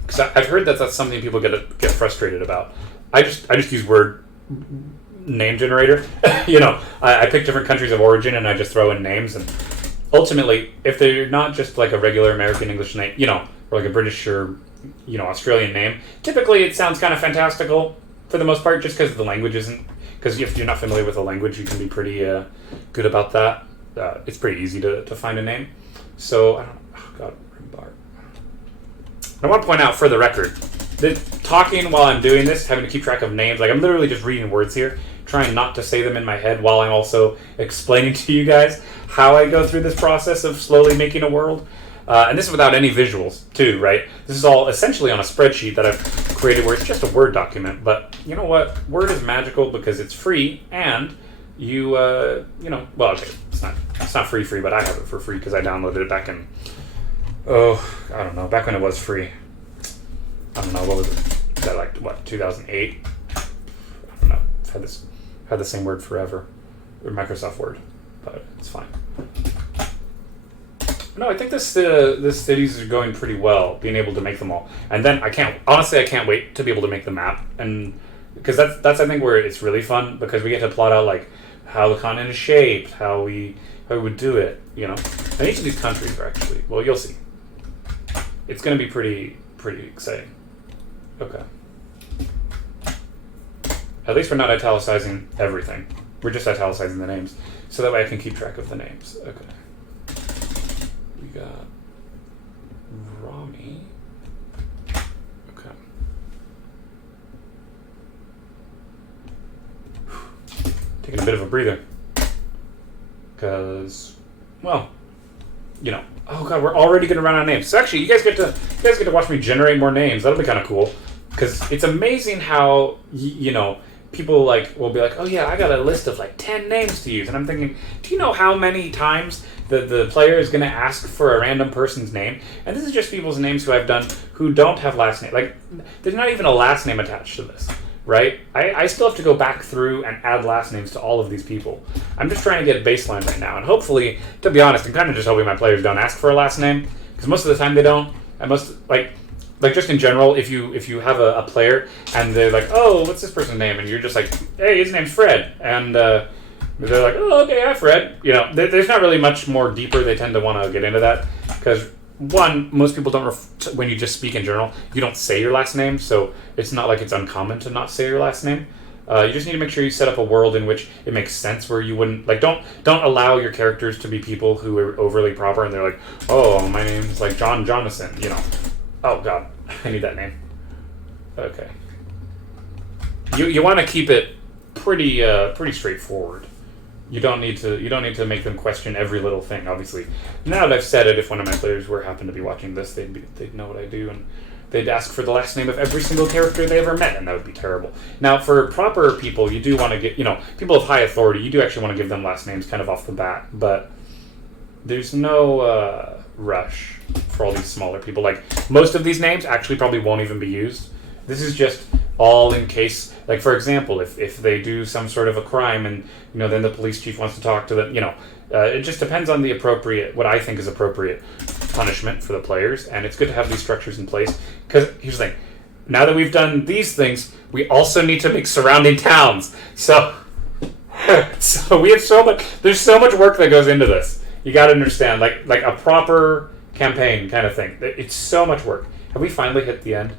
Because I've heard that that's something people get frustrated about. I just use word name generator. I pick different countries of origin and I just throw in names. And ultimately, if they're not just like a regular American English name, or like a British or Australian name, typically it sounds kind of fantastical for the most part, just because the language isn't. Because if you're not familiar with the language, you can be pretty good about that. It's pretty easy to find a name. So I want to point out for the record that talking while I'm doing this, having to keep track of names, like I'm literally just reading words here, trying not to say them in my head while I'm also explaining to you guys how I go through this process of slowly making a world. And this is without any visuals, too, right? This is all essentially on a spreadsheet that I've created where it's just a Word document. But you know what? Word is magical because it's free, and you, well, okay, it's not free, but I have it for free because I downloaded it back in, I don't know, back when it was free. I don't know, what was it? Is that like, 2008? I don't know. I've had the same word forever. Or Microsoft Word, but it's fine. No, I think this cities are going pretty well, being able to make them all. And then I can't wait to be able to make the map, and because that's I think where it's really fun, because we get to plot out like how the continent is shaped, how we would do it, And each of these countries are actually, well, you'll see. It's going to be pretty exciting. Okay. At least we're not italicizing everything. We're just italicizing the names, so that way I can keep track of the names. Okay. We got Rami. Okay. Taking a bit of a breather. Because, well, oh god, we're already going to run out of names. So actually, you guys get to watch me generate more names. That'll be kind of cool. Because it's amazing how, people will be like, oh yeah, I got a list of 10 names to use. And I'm thinking, do you know how many times the player is going to ask for a random person's name? And this is just people's names who I've done who don't have last name. There's not even a last name attached to this, right? I still have to go back through and add last names to all of these people. I'm just trying to get a baseline right now. And hopefully, to be honest, I'm kind of just hoping my players don't ask for a last name. Because most of the time they don't. And like just in general, if you have a player and they're like, oh, what's this person's name? And you're just like, hey, his name's Fred. And they're like, oh, okay, hi, Fred. There's not really much more deeper. They tend to want to get into that. Because, one, most people don't, when you just speak in general, you don't say your last name. So it's not like it's uncommon to not say your last name. You just need to make sure you set up a world in which it makes sense, where you wouldn't, don't allow your characters to be people who are overly proper and they're like, oh, my name's John Jonathan, Oh god, I need that name. Okay. You want to keep it pretty straightforward. You don't need to make them question every little thing. Obviously, now that I've said it, if one of my players were happen to be watching this, they'd know what I do, and they'd ask for the last name of every single character they ever met, and that would be terrible. Now, for proper people, you do want to get people of high authority. You do actually want to give them last names kind of off the bat, but there's no rush for all these smaller people. Most of these names actually probably won't even be used. This is just all in case, for example, if they do some sort of a crime and then the police chief wants to talk to them, it just depends on what I think is appropriate punishment for the players. And it's good to have these structures in place, because here's the thing: now that we've done these things, we also need to make surrounding towns. So we have there's so much work that goes into this. You got to understand, like a proper campaign kind of thing. It's so much work. Have we finally hit the end?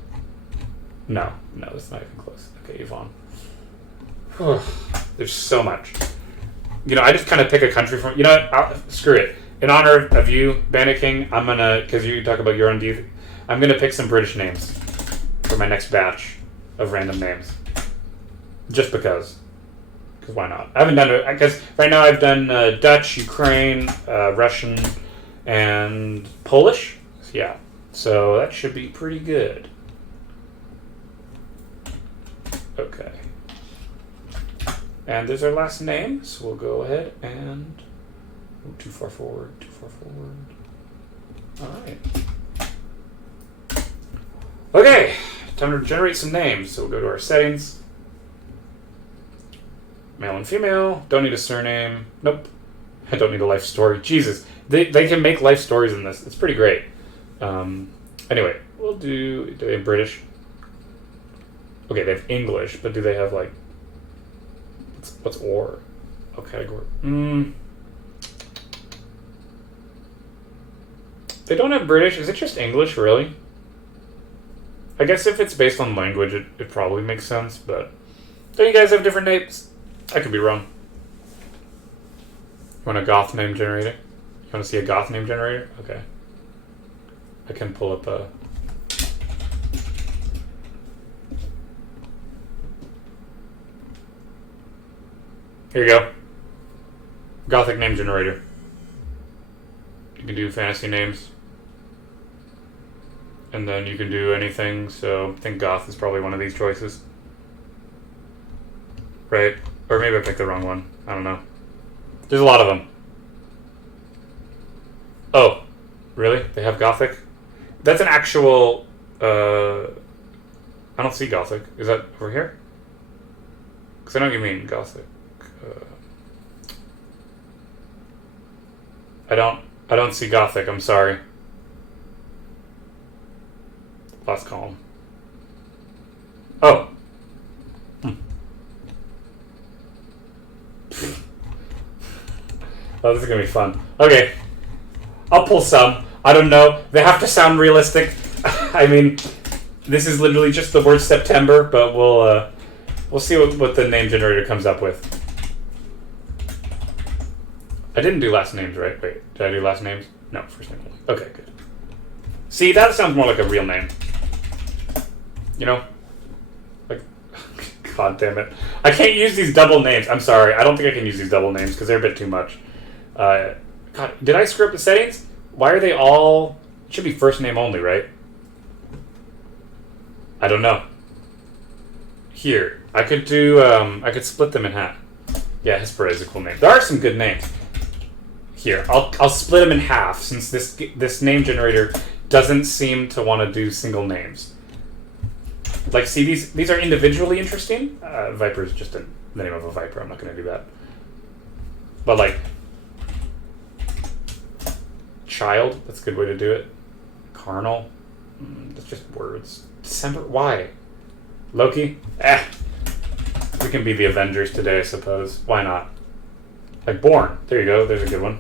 No, it's not even close. Okay, Yvonne. There's so much. I just kind of pick a country from. Screw it. In honor of you, Bandit King, I'm gonna, because you talk about your own I'm gonna pick some British names for my next batch of random names. Just because. Because why not? I haven't done it, because right now I've done Dutch, Ukraine, Russian, and Polish. Yeah, so that should be pretty good. Okay. And there's our last name, so we'll go ahead and... too far forward. Alright. Okay, time to generate some names. So we'll go to our settings. Male and female. Don't need a surname. Nope. I don't need a life story. Jesus. They can make life stories in this. It's pretty great. Anyway, we'll do they have British? Okay, they have English, but do they have like what's or? Oh, category. They don't have British. Is it just English, really? I guess if it's based on language, it probably makes sense, but don't you guys have different names? I could be wrong. You want a goth name generator? You want to see a goth name generator? Okay. I can pull up a... Here you go. Gothic name generator. You can do fantasy names. And then you can do anything, so I think goth is probably one of these choices. Right? Or maybe I picked the wrong one. I don't know. There's a lot of them. Oh, really? They have gothic? That's an actual... I don't see gothic. Is that over here? Because I know what you mean, gothic. I don't see gothic, I'm sorry. Last column. Oh. Oh, this is gonna be fun. Okay. I'll pull some. I don't know. They have to sound realistic. I mean, this is literally just the word September, but we'll see what the name generator comes up with. I didn't do last names, right? Wait, did I do last names? No, first name only. Okay, good. See, that sounds more like a real name. You know? Like, God damn it. I can't use these double names. I'm sorry. I don't think I can use these double names because they're a bit too much. God, did I screw up the settings? Why are they all... It should be first name only, right? I don't know. Here. I could do... I could split them in half. Yeah, Hespera is a cool name. There are some good names. Here. I'll split them in half since this name generator doesn't seem to want to do single names. Like, see, these are individually interesting. Viper is just the name of a viper. I'm not going to do that. But, like, child, that's a good way to do it. Carnal, that's just words. December, why? Loki, we can be the Avengers today, I suppose. Why not? Like Born, there you go. There's a good one.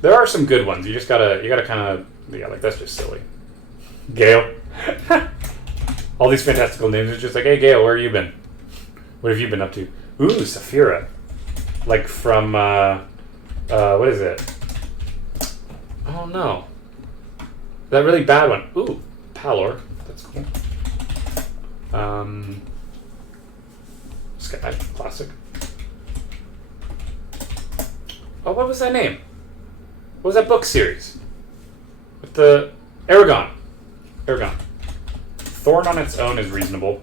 There are some good ones. You gotta kind of, yeah, like that's just silly. Gale. All these fantastical names are just like, hey, Gale, where have you been? What have you been up to? Ooh, Saphira. Like from, what is it? Oh, no. That really bad one. Ooh, Palor. That's cool. Sky, classic. Oh, what was that name? What was that book series? With the... Aragon. Aragon. Thorn on its own is reasonable.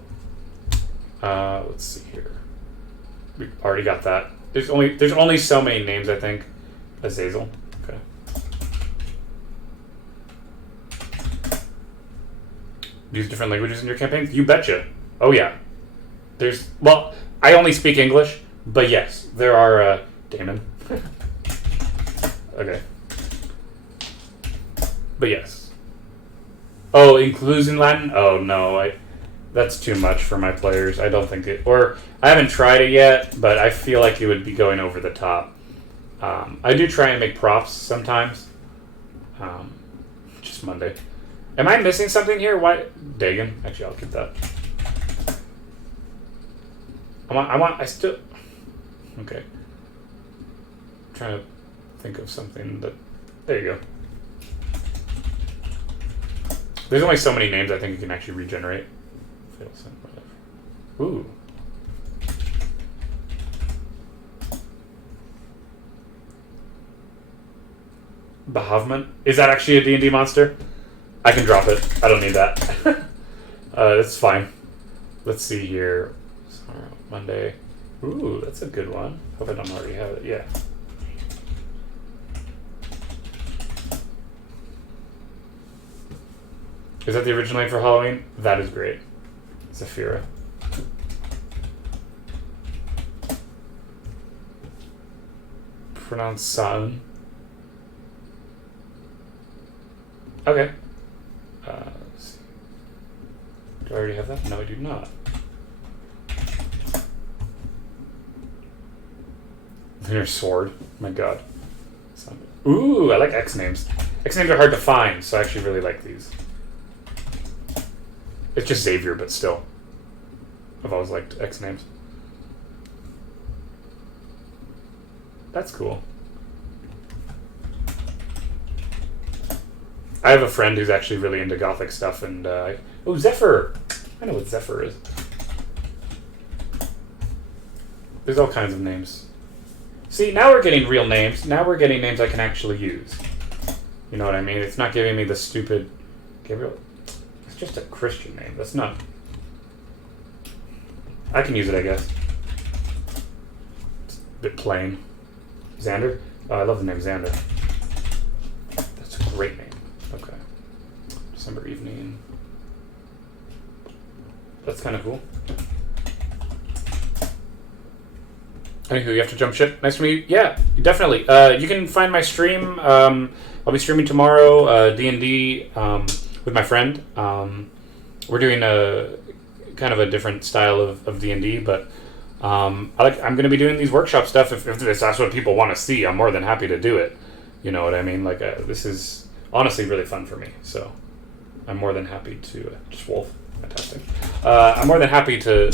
Let's see here. We already got that. There's only so many names, I think. Azazel. Okay. Use different languages in your campaigns? You betcha. Oh yeah. Well, I only speak English, but yes, there are, Damon. Okay. But yes. Oh, includes in Latin? Oh no, that's too much for my players. I don't think or I haven't tried it yet, but I feel like it would be going over the top. I do try and make props sometimes. Just Monday. Am I missing something here? Why? Dagon? Actually, I'll keep that. I still... Okay. I'm trying to think of something that... There you go. There's only so many names I think you can actually regenerate. Ooh. Bahavman? Is that actually a D&D monster? I can drop it. I don't need that. That's fine. Let's see here. Monday. Ooh, that's a good one. Hope I don't already have it. Yeah. Is that the original name for Halloween? That is great. Zafira. pronounced Saun. Okay. Let's see. Do I already have that? No, I do not. Lunar sword. My god. Ooh, I like X names. X names are hard to find, so I actually really like these. It's just Xavier, but still. I've always liked X names. That's cool. I have a friend who's actually really into Gothic stuff, and oh, Zephyr! I know what Zephyr is. There's all kinds of names. See, now we're getting real names. Now we're getting names I can actually use. You know what I mean? It's not giving me the stupid... Gabriel... It's just a Christian name. That's not... I can use it, I guess. It's a bit plain. Xander? Oh, I love the name Xander. That's a great name. Okay. December evening. That's kind of cool. Anywho, you have to jump ship. Nice to meet you. Yeah, definitely. You can find my stream. I'll be streaming tomorrow D&D with my friend. We're doing a kind of a different style of D&D, but I'm going to be doing these workshop stuff. If that's what people want to see, I'm more than happy to do it. You know what I mean? Like this is honestly really fun for me. So I'm more than happy to just Wolf. Fantastic. I'm more than happy to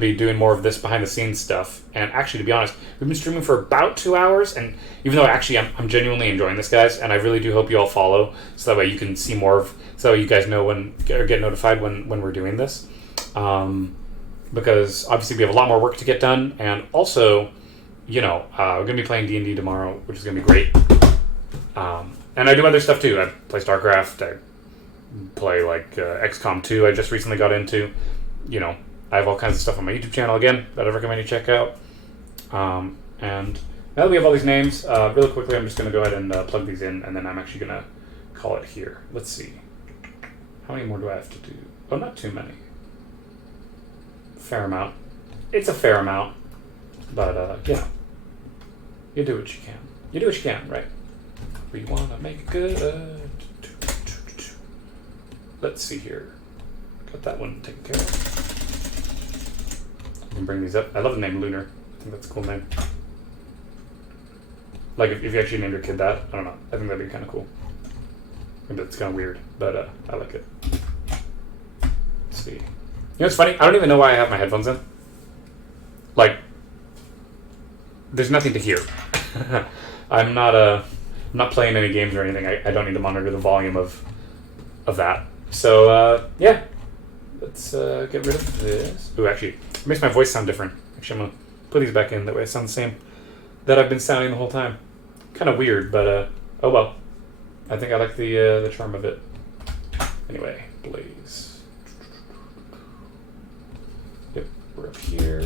be doing more of this behind the scenes stuff. And actually, to be honest, we've been streaming for about 2 hours, and even though actually I'm genuinely enjoying this, guys, and I really do hope you all follow, so that way you can see more of, so that way you guys know when, or get notified when we're doing this. Because obviously we have a lot more work to get done, and also, you know, we're going to be playing D&D tomorrow, which is going to be great. And I do other stuff too. I play StarCraft, I play like XCOM 2 I just recently got into, you know. I have all kinds of stuff on my YouTube channel, again, that I recommend you check out. And now that we have all these names, really quickly, I'm just going to go ahead and plug these in, and then I'm actually going to call it here. Let's see. How many more do I have to do? Oh, not too many. Fair amount. It's a fair amount. But, yeah. You do what you can. You do what you can, right? We want to make it good. Let's see here. Got that one taken care of. I can bring these up. I love the name Lunar. I think that's a cool name. Like, if you actually named your kid that, I don't know. I think that'd be kind of cool. Maybe it's kind of weird, but I like it. Let's see. You know what's funny? I don't even know why I have my headphones in. Like, there's nothing to hear. I'm not playing any games or anything. I don't need to monitor the volume of that. So, yeah. Let's get rid of this. Ooh, actually, it makes my voice sound different. Actually, I'm going to put these back in. That way I sound the same that I've been sounding the whole time. Kind of weird, but oh well. I think I like the charm of it. Anyway, Blaze. Yep, we're up here.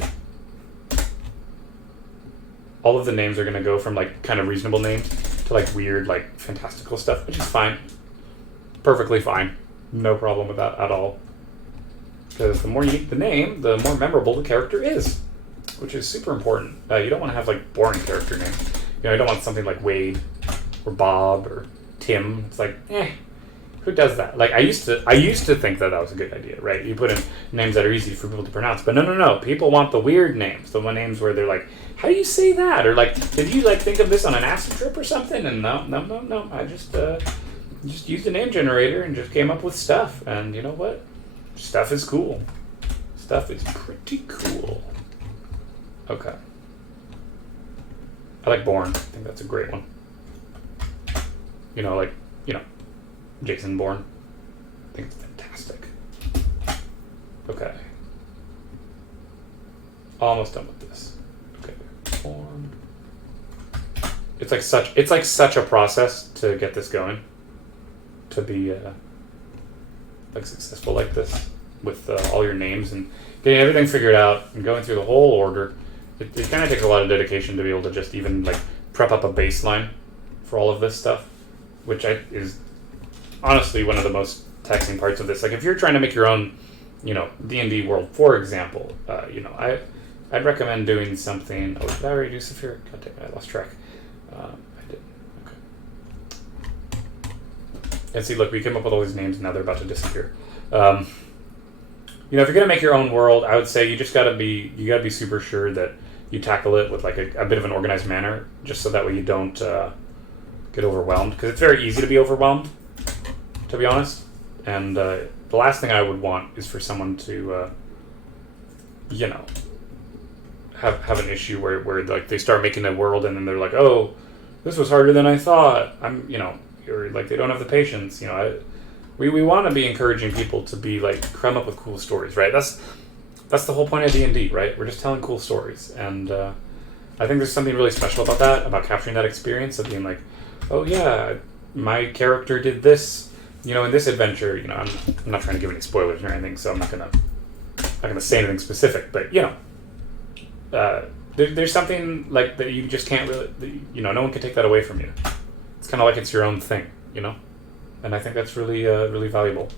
All of the names are going to go from like kind of reasonable names to like weird, like fantastical stuff, which is fine. Perfectly fine. No problem with that at all. Because the more unique the name, the more memorable the character is, which is super important. You don't want to have like boring character names. You know, you don't want something like Wade or Bob or Tim. It's like, who does that? Like I used to think that was a good idea, right? You put in names that are easy for people to pronounce, but no. People want the weird names, the one names where they're like, how do you say that? Or like, did you like think of this on an acid trip or something? And no. I just used a name generator and just came up with stuff. And you know what? Stuff is cool. Stuff is pretty cool. Okay. I like Bourne. I think that's a great one. You know, Jason Bourne. I think it's fantastic. Okay. Almost done with this. Okay. Bourne. It's like such a process to get this going. To be successful like this with all your names and getting everything figured out and going through the whole order. It kind of takes a lot of dedication to be able to just even like prep up a baseline for all of this stuff, which is honestly one of the most taxing parts of this. Like if you're trying to make your own, you know, D&D world, for example, you know, I'd recommend doing something. Oh, did I already do Saphir? God damn it, I lost track. I did. Okay. And see, look, we came up with all these names, and now they're about to disappear. You know, if you're gonna make your own world, I would say you gotta be super sure that you tackle it with like a bit of an organized manner, just so that way you don't get overwhelmed, because it's very easy to be overwhelmed, to be honest. And the last thing I would want is for someone to, you know, have an issue where like they start making a world and then they're like, oh, this was harder than I thought. You know, or like they don't have the patience. You know, we want to be encouraging people to be like come up with cool stories, right? That's the whole point of D&D, right? We're just telling cool stories, and I think there's something really special about that, about capturing that experience of being like, oh yeah, my character did this, you know, in this adventure. You know, I'm not trying to give any spoilers or anything, so I'm not gonna say anything specific, but you know, there's something like that you just can't really, you know, no one can take that away from you. It's kind of like it's your own thing, you know, and I think that's really really valuable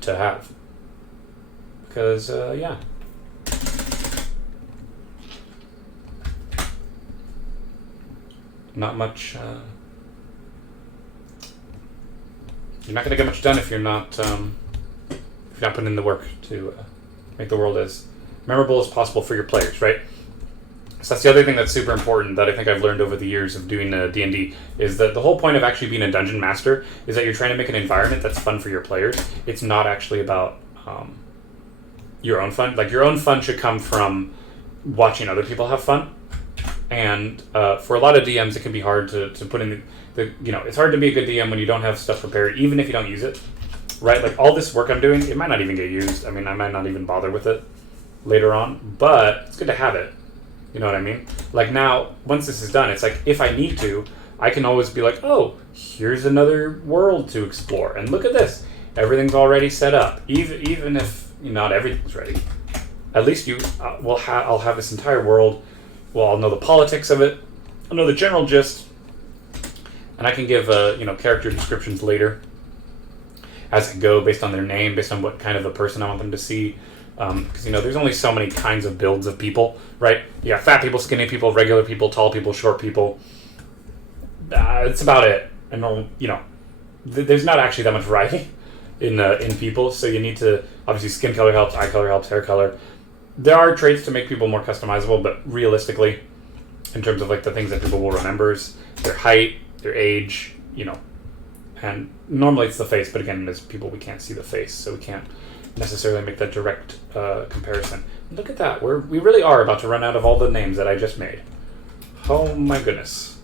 to have, because yeah. Not much. You're not going to get much done if you're not putting in the work to make the world as memorable as possible for your players, right? So that's the other thing that's super important that I think I've learned over the years of doing D&D is that the whole point of actually being a dungeon master is that you're trying to make an environment that's fun for your players. It's not actually about your own fun. Like, your own fun should come from watching other people have fun. And for a lot of DMs, it can be hard to put in the you know, it's hard to be a good DM when you don't have stuff prepared, even if you don't use it, right? Like, all this work I'm doing, it might not even get used. I mean, I might not even bother with it later on, but it's good to have it. You know what I mean? Like, now, once this is done, it's like, if I need to, I can always be like, oh, here's another world to explore, and look at this. Everything's already set up. Even if not everything's ready, at least I'll have this entire world. Well, I'll know the politics of it. I'll know the general gist, and I can give you know, character descriptions later as I go, based on their name, based on what kind of a person I want them to see. Because you know, there's only so many kinds of builds of people, right? You got fat people, skinny people, regular people, tall people, short people. That's about it. And you know, there's not actually that much variety in people. So you need to, obviously, skin color helps, eye color helps, hair color. There are traits to make people more customizable, but realistically, in terms of like the things that people will remember, is their height, their age, you know, and normally it's the face, but again, as people, we can't see the face, so we can't necessarily make that direct comparison. Look at that, we really are about to run out of all the names that I just made. Oh my goodness.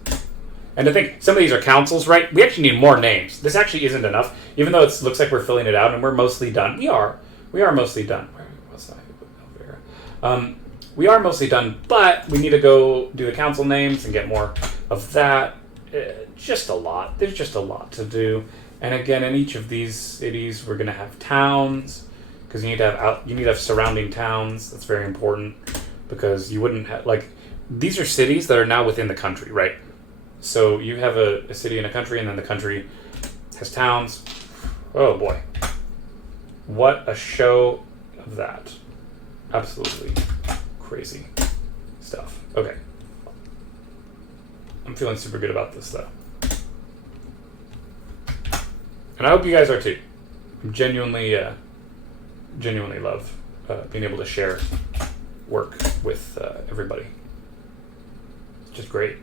And I think some of these are councils, right? We actually need more names. This actually isn't enough, even though it looks like we're filling it out and we're mostly done. We are mostly done. Where was I? We are mostly done, but we need to go do the council names and get more of that. Just a lot. There's just a lot to do. And again, in each of these cities, we're going to have towns, because you need to have surrounding towns. That's very important, because you wouldn't have, like, these are cities that are now within the country, right? So you have a city in a country, and then the country has towns. Oh boy. What a show of that. Absolutely crazy stuff. Okay. I'm feeling super good about this, though. And I hope you guys are too. I genuinely love being able to share work with everybody. It's just great.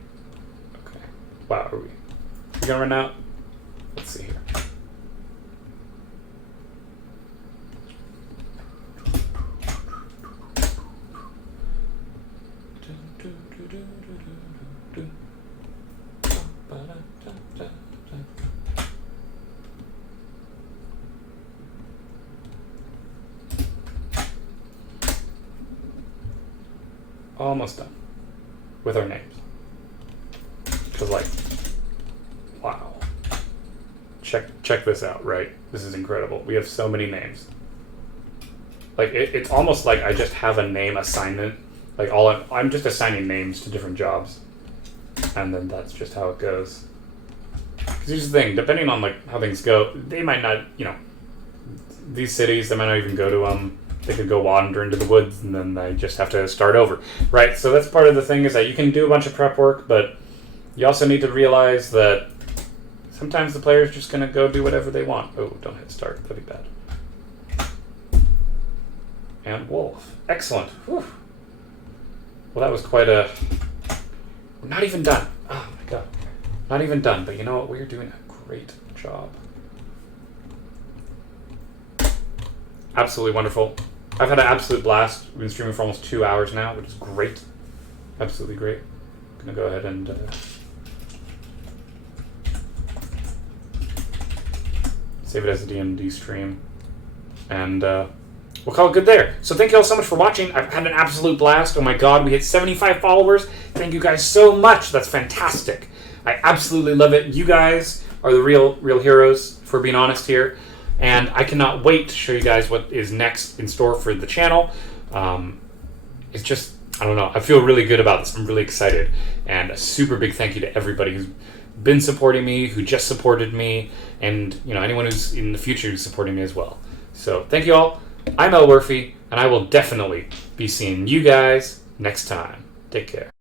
Okay. Wow, are we gonna run out? Let's see here. Almost done with our names. Because, like, wow. Check this out, right? This is incredible. We have so many names. Like, it's almost like I just have a name assignment. Like, I'm just assigning names to different jobs. And then that's just how it goes. Because here's the thing, depending on, like, how things go, they might not, you know, these cities, they might not even go to they could go wander into the woods and then they just have to start over, right? So that's part of the thing, is that you can do a bunch of prep work, but you also need to realize that sometimes the player's just going to go do whatever they want. Oh, don't hit start. That'd be bad. And wolf. Excellent. Whew. Well, that was quite a... We're not even done. Oh, my God. Not even done, but you know what? We're doing a great job. Absolutely wonderful. I've had an absolute blast. We've been streaming for almost 2 hours now, which is great. Absolutely great. I'm going to go ahead and... save it as a D&D stream. And we'll call it good there. So thank you all so much for watching. I've had an absolute blast. Oh my God, we hit 75 followers. Thank you guys so much. That's fantastic. I absolutely love it. You guys are the real heroes, for being honest here. And I cannot wait to show you guys what is next in store for the channel. It's just, I don't know. I feel really good about this. I'm really excited. And a super big thank you to everybody who's been supporting me, who just supported me, and anyone who's in the future who's supporting me as well. So thank you all. I'm Elwirfy, and I will definitely be seeing you guys next time. Take care.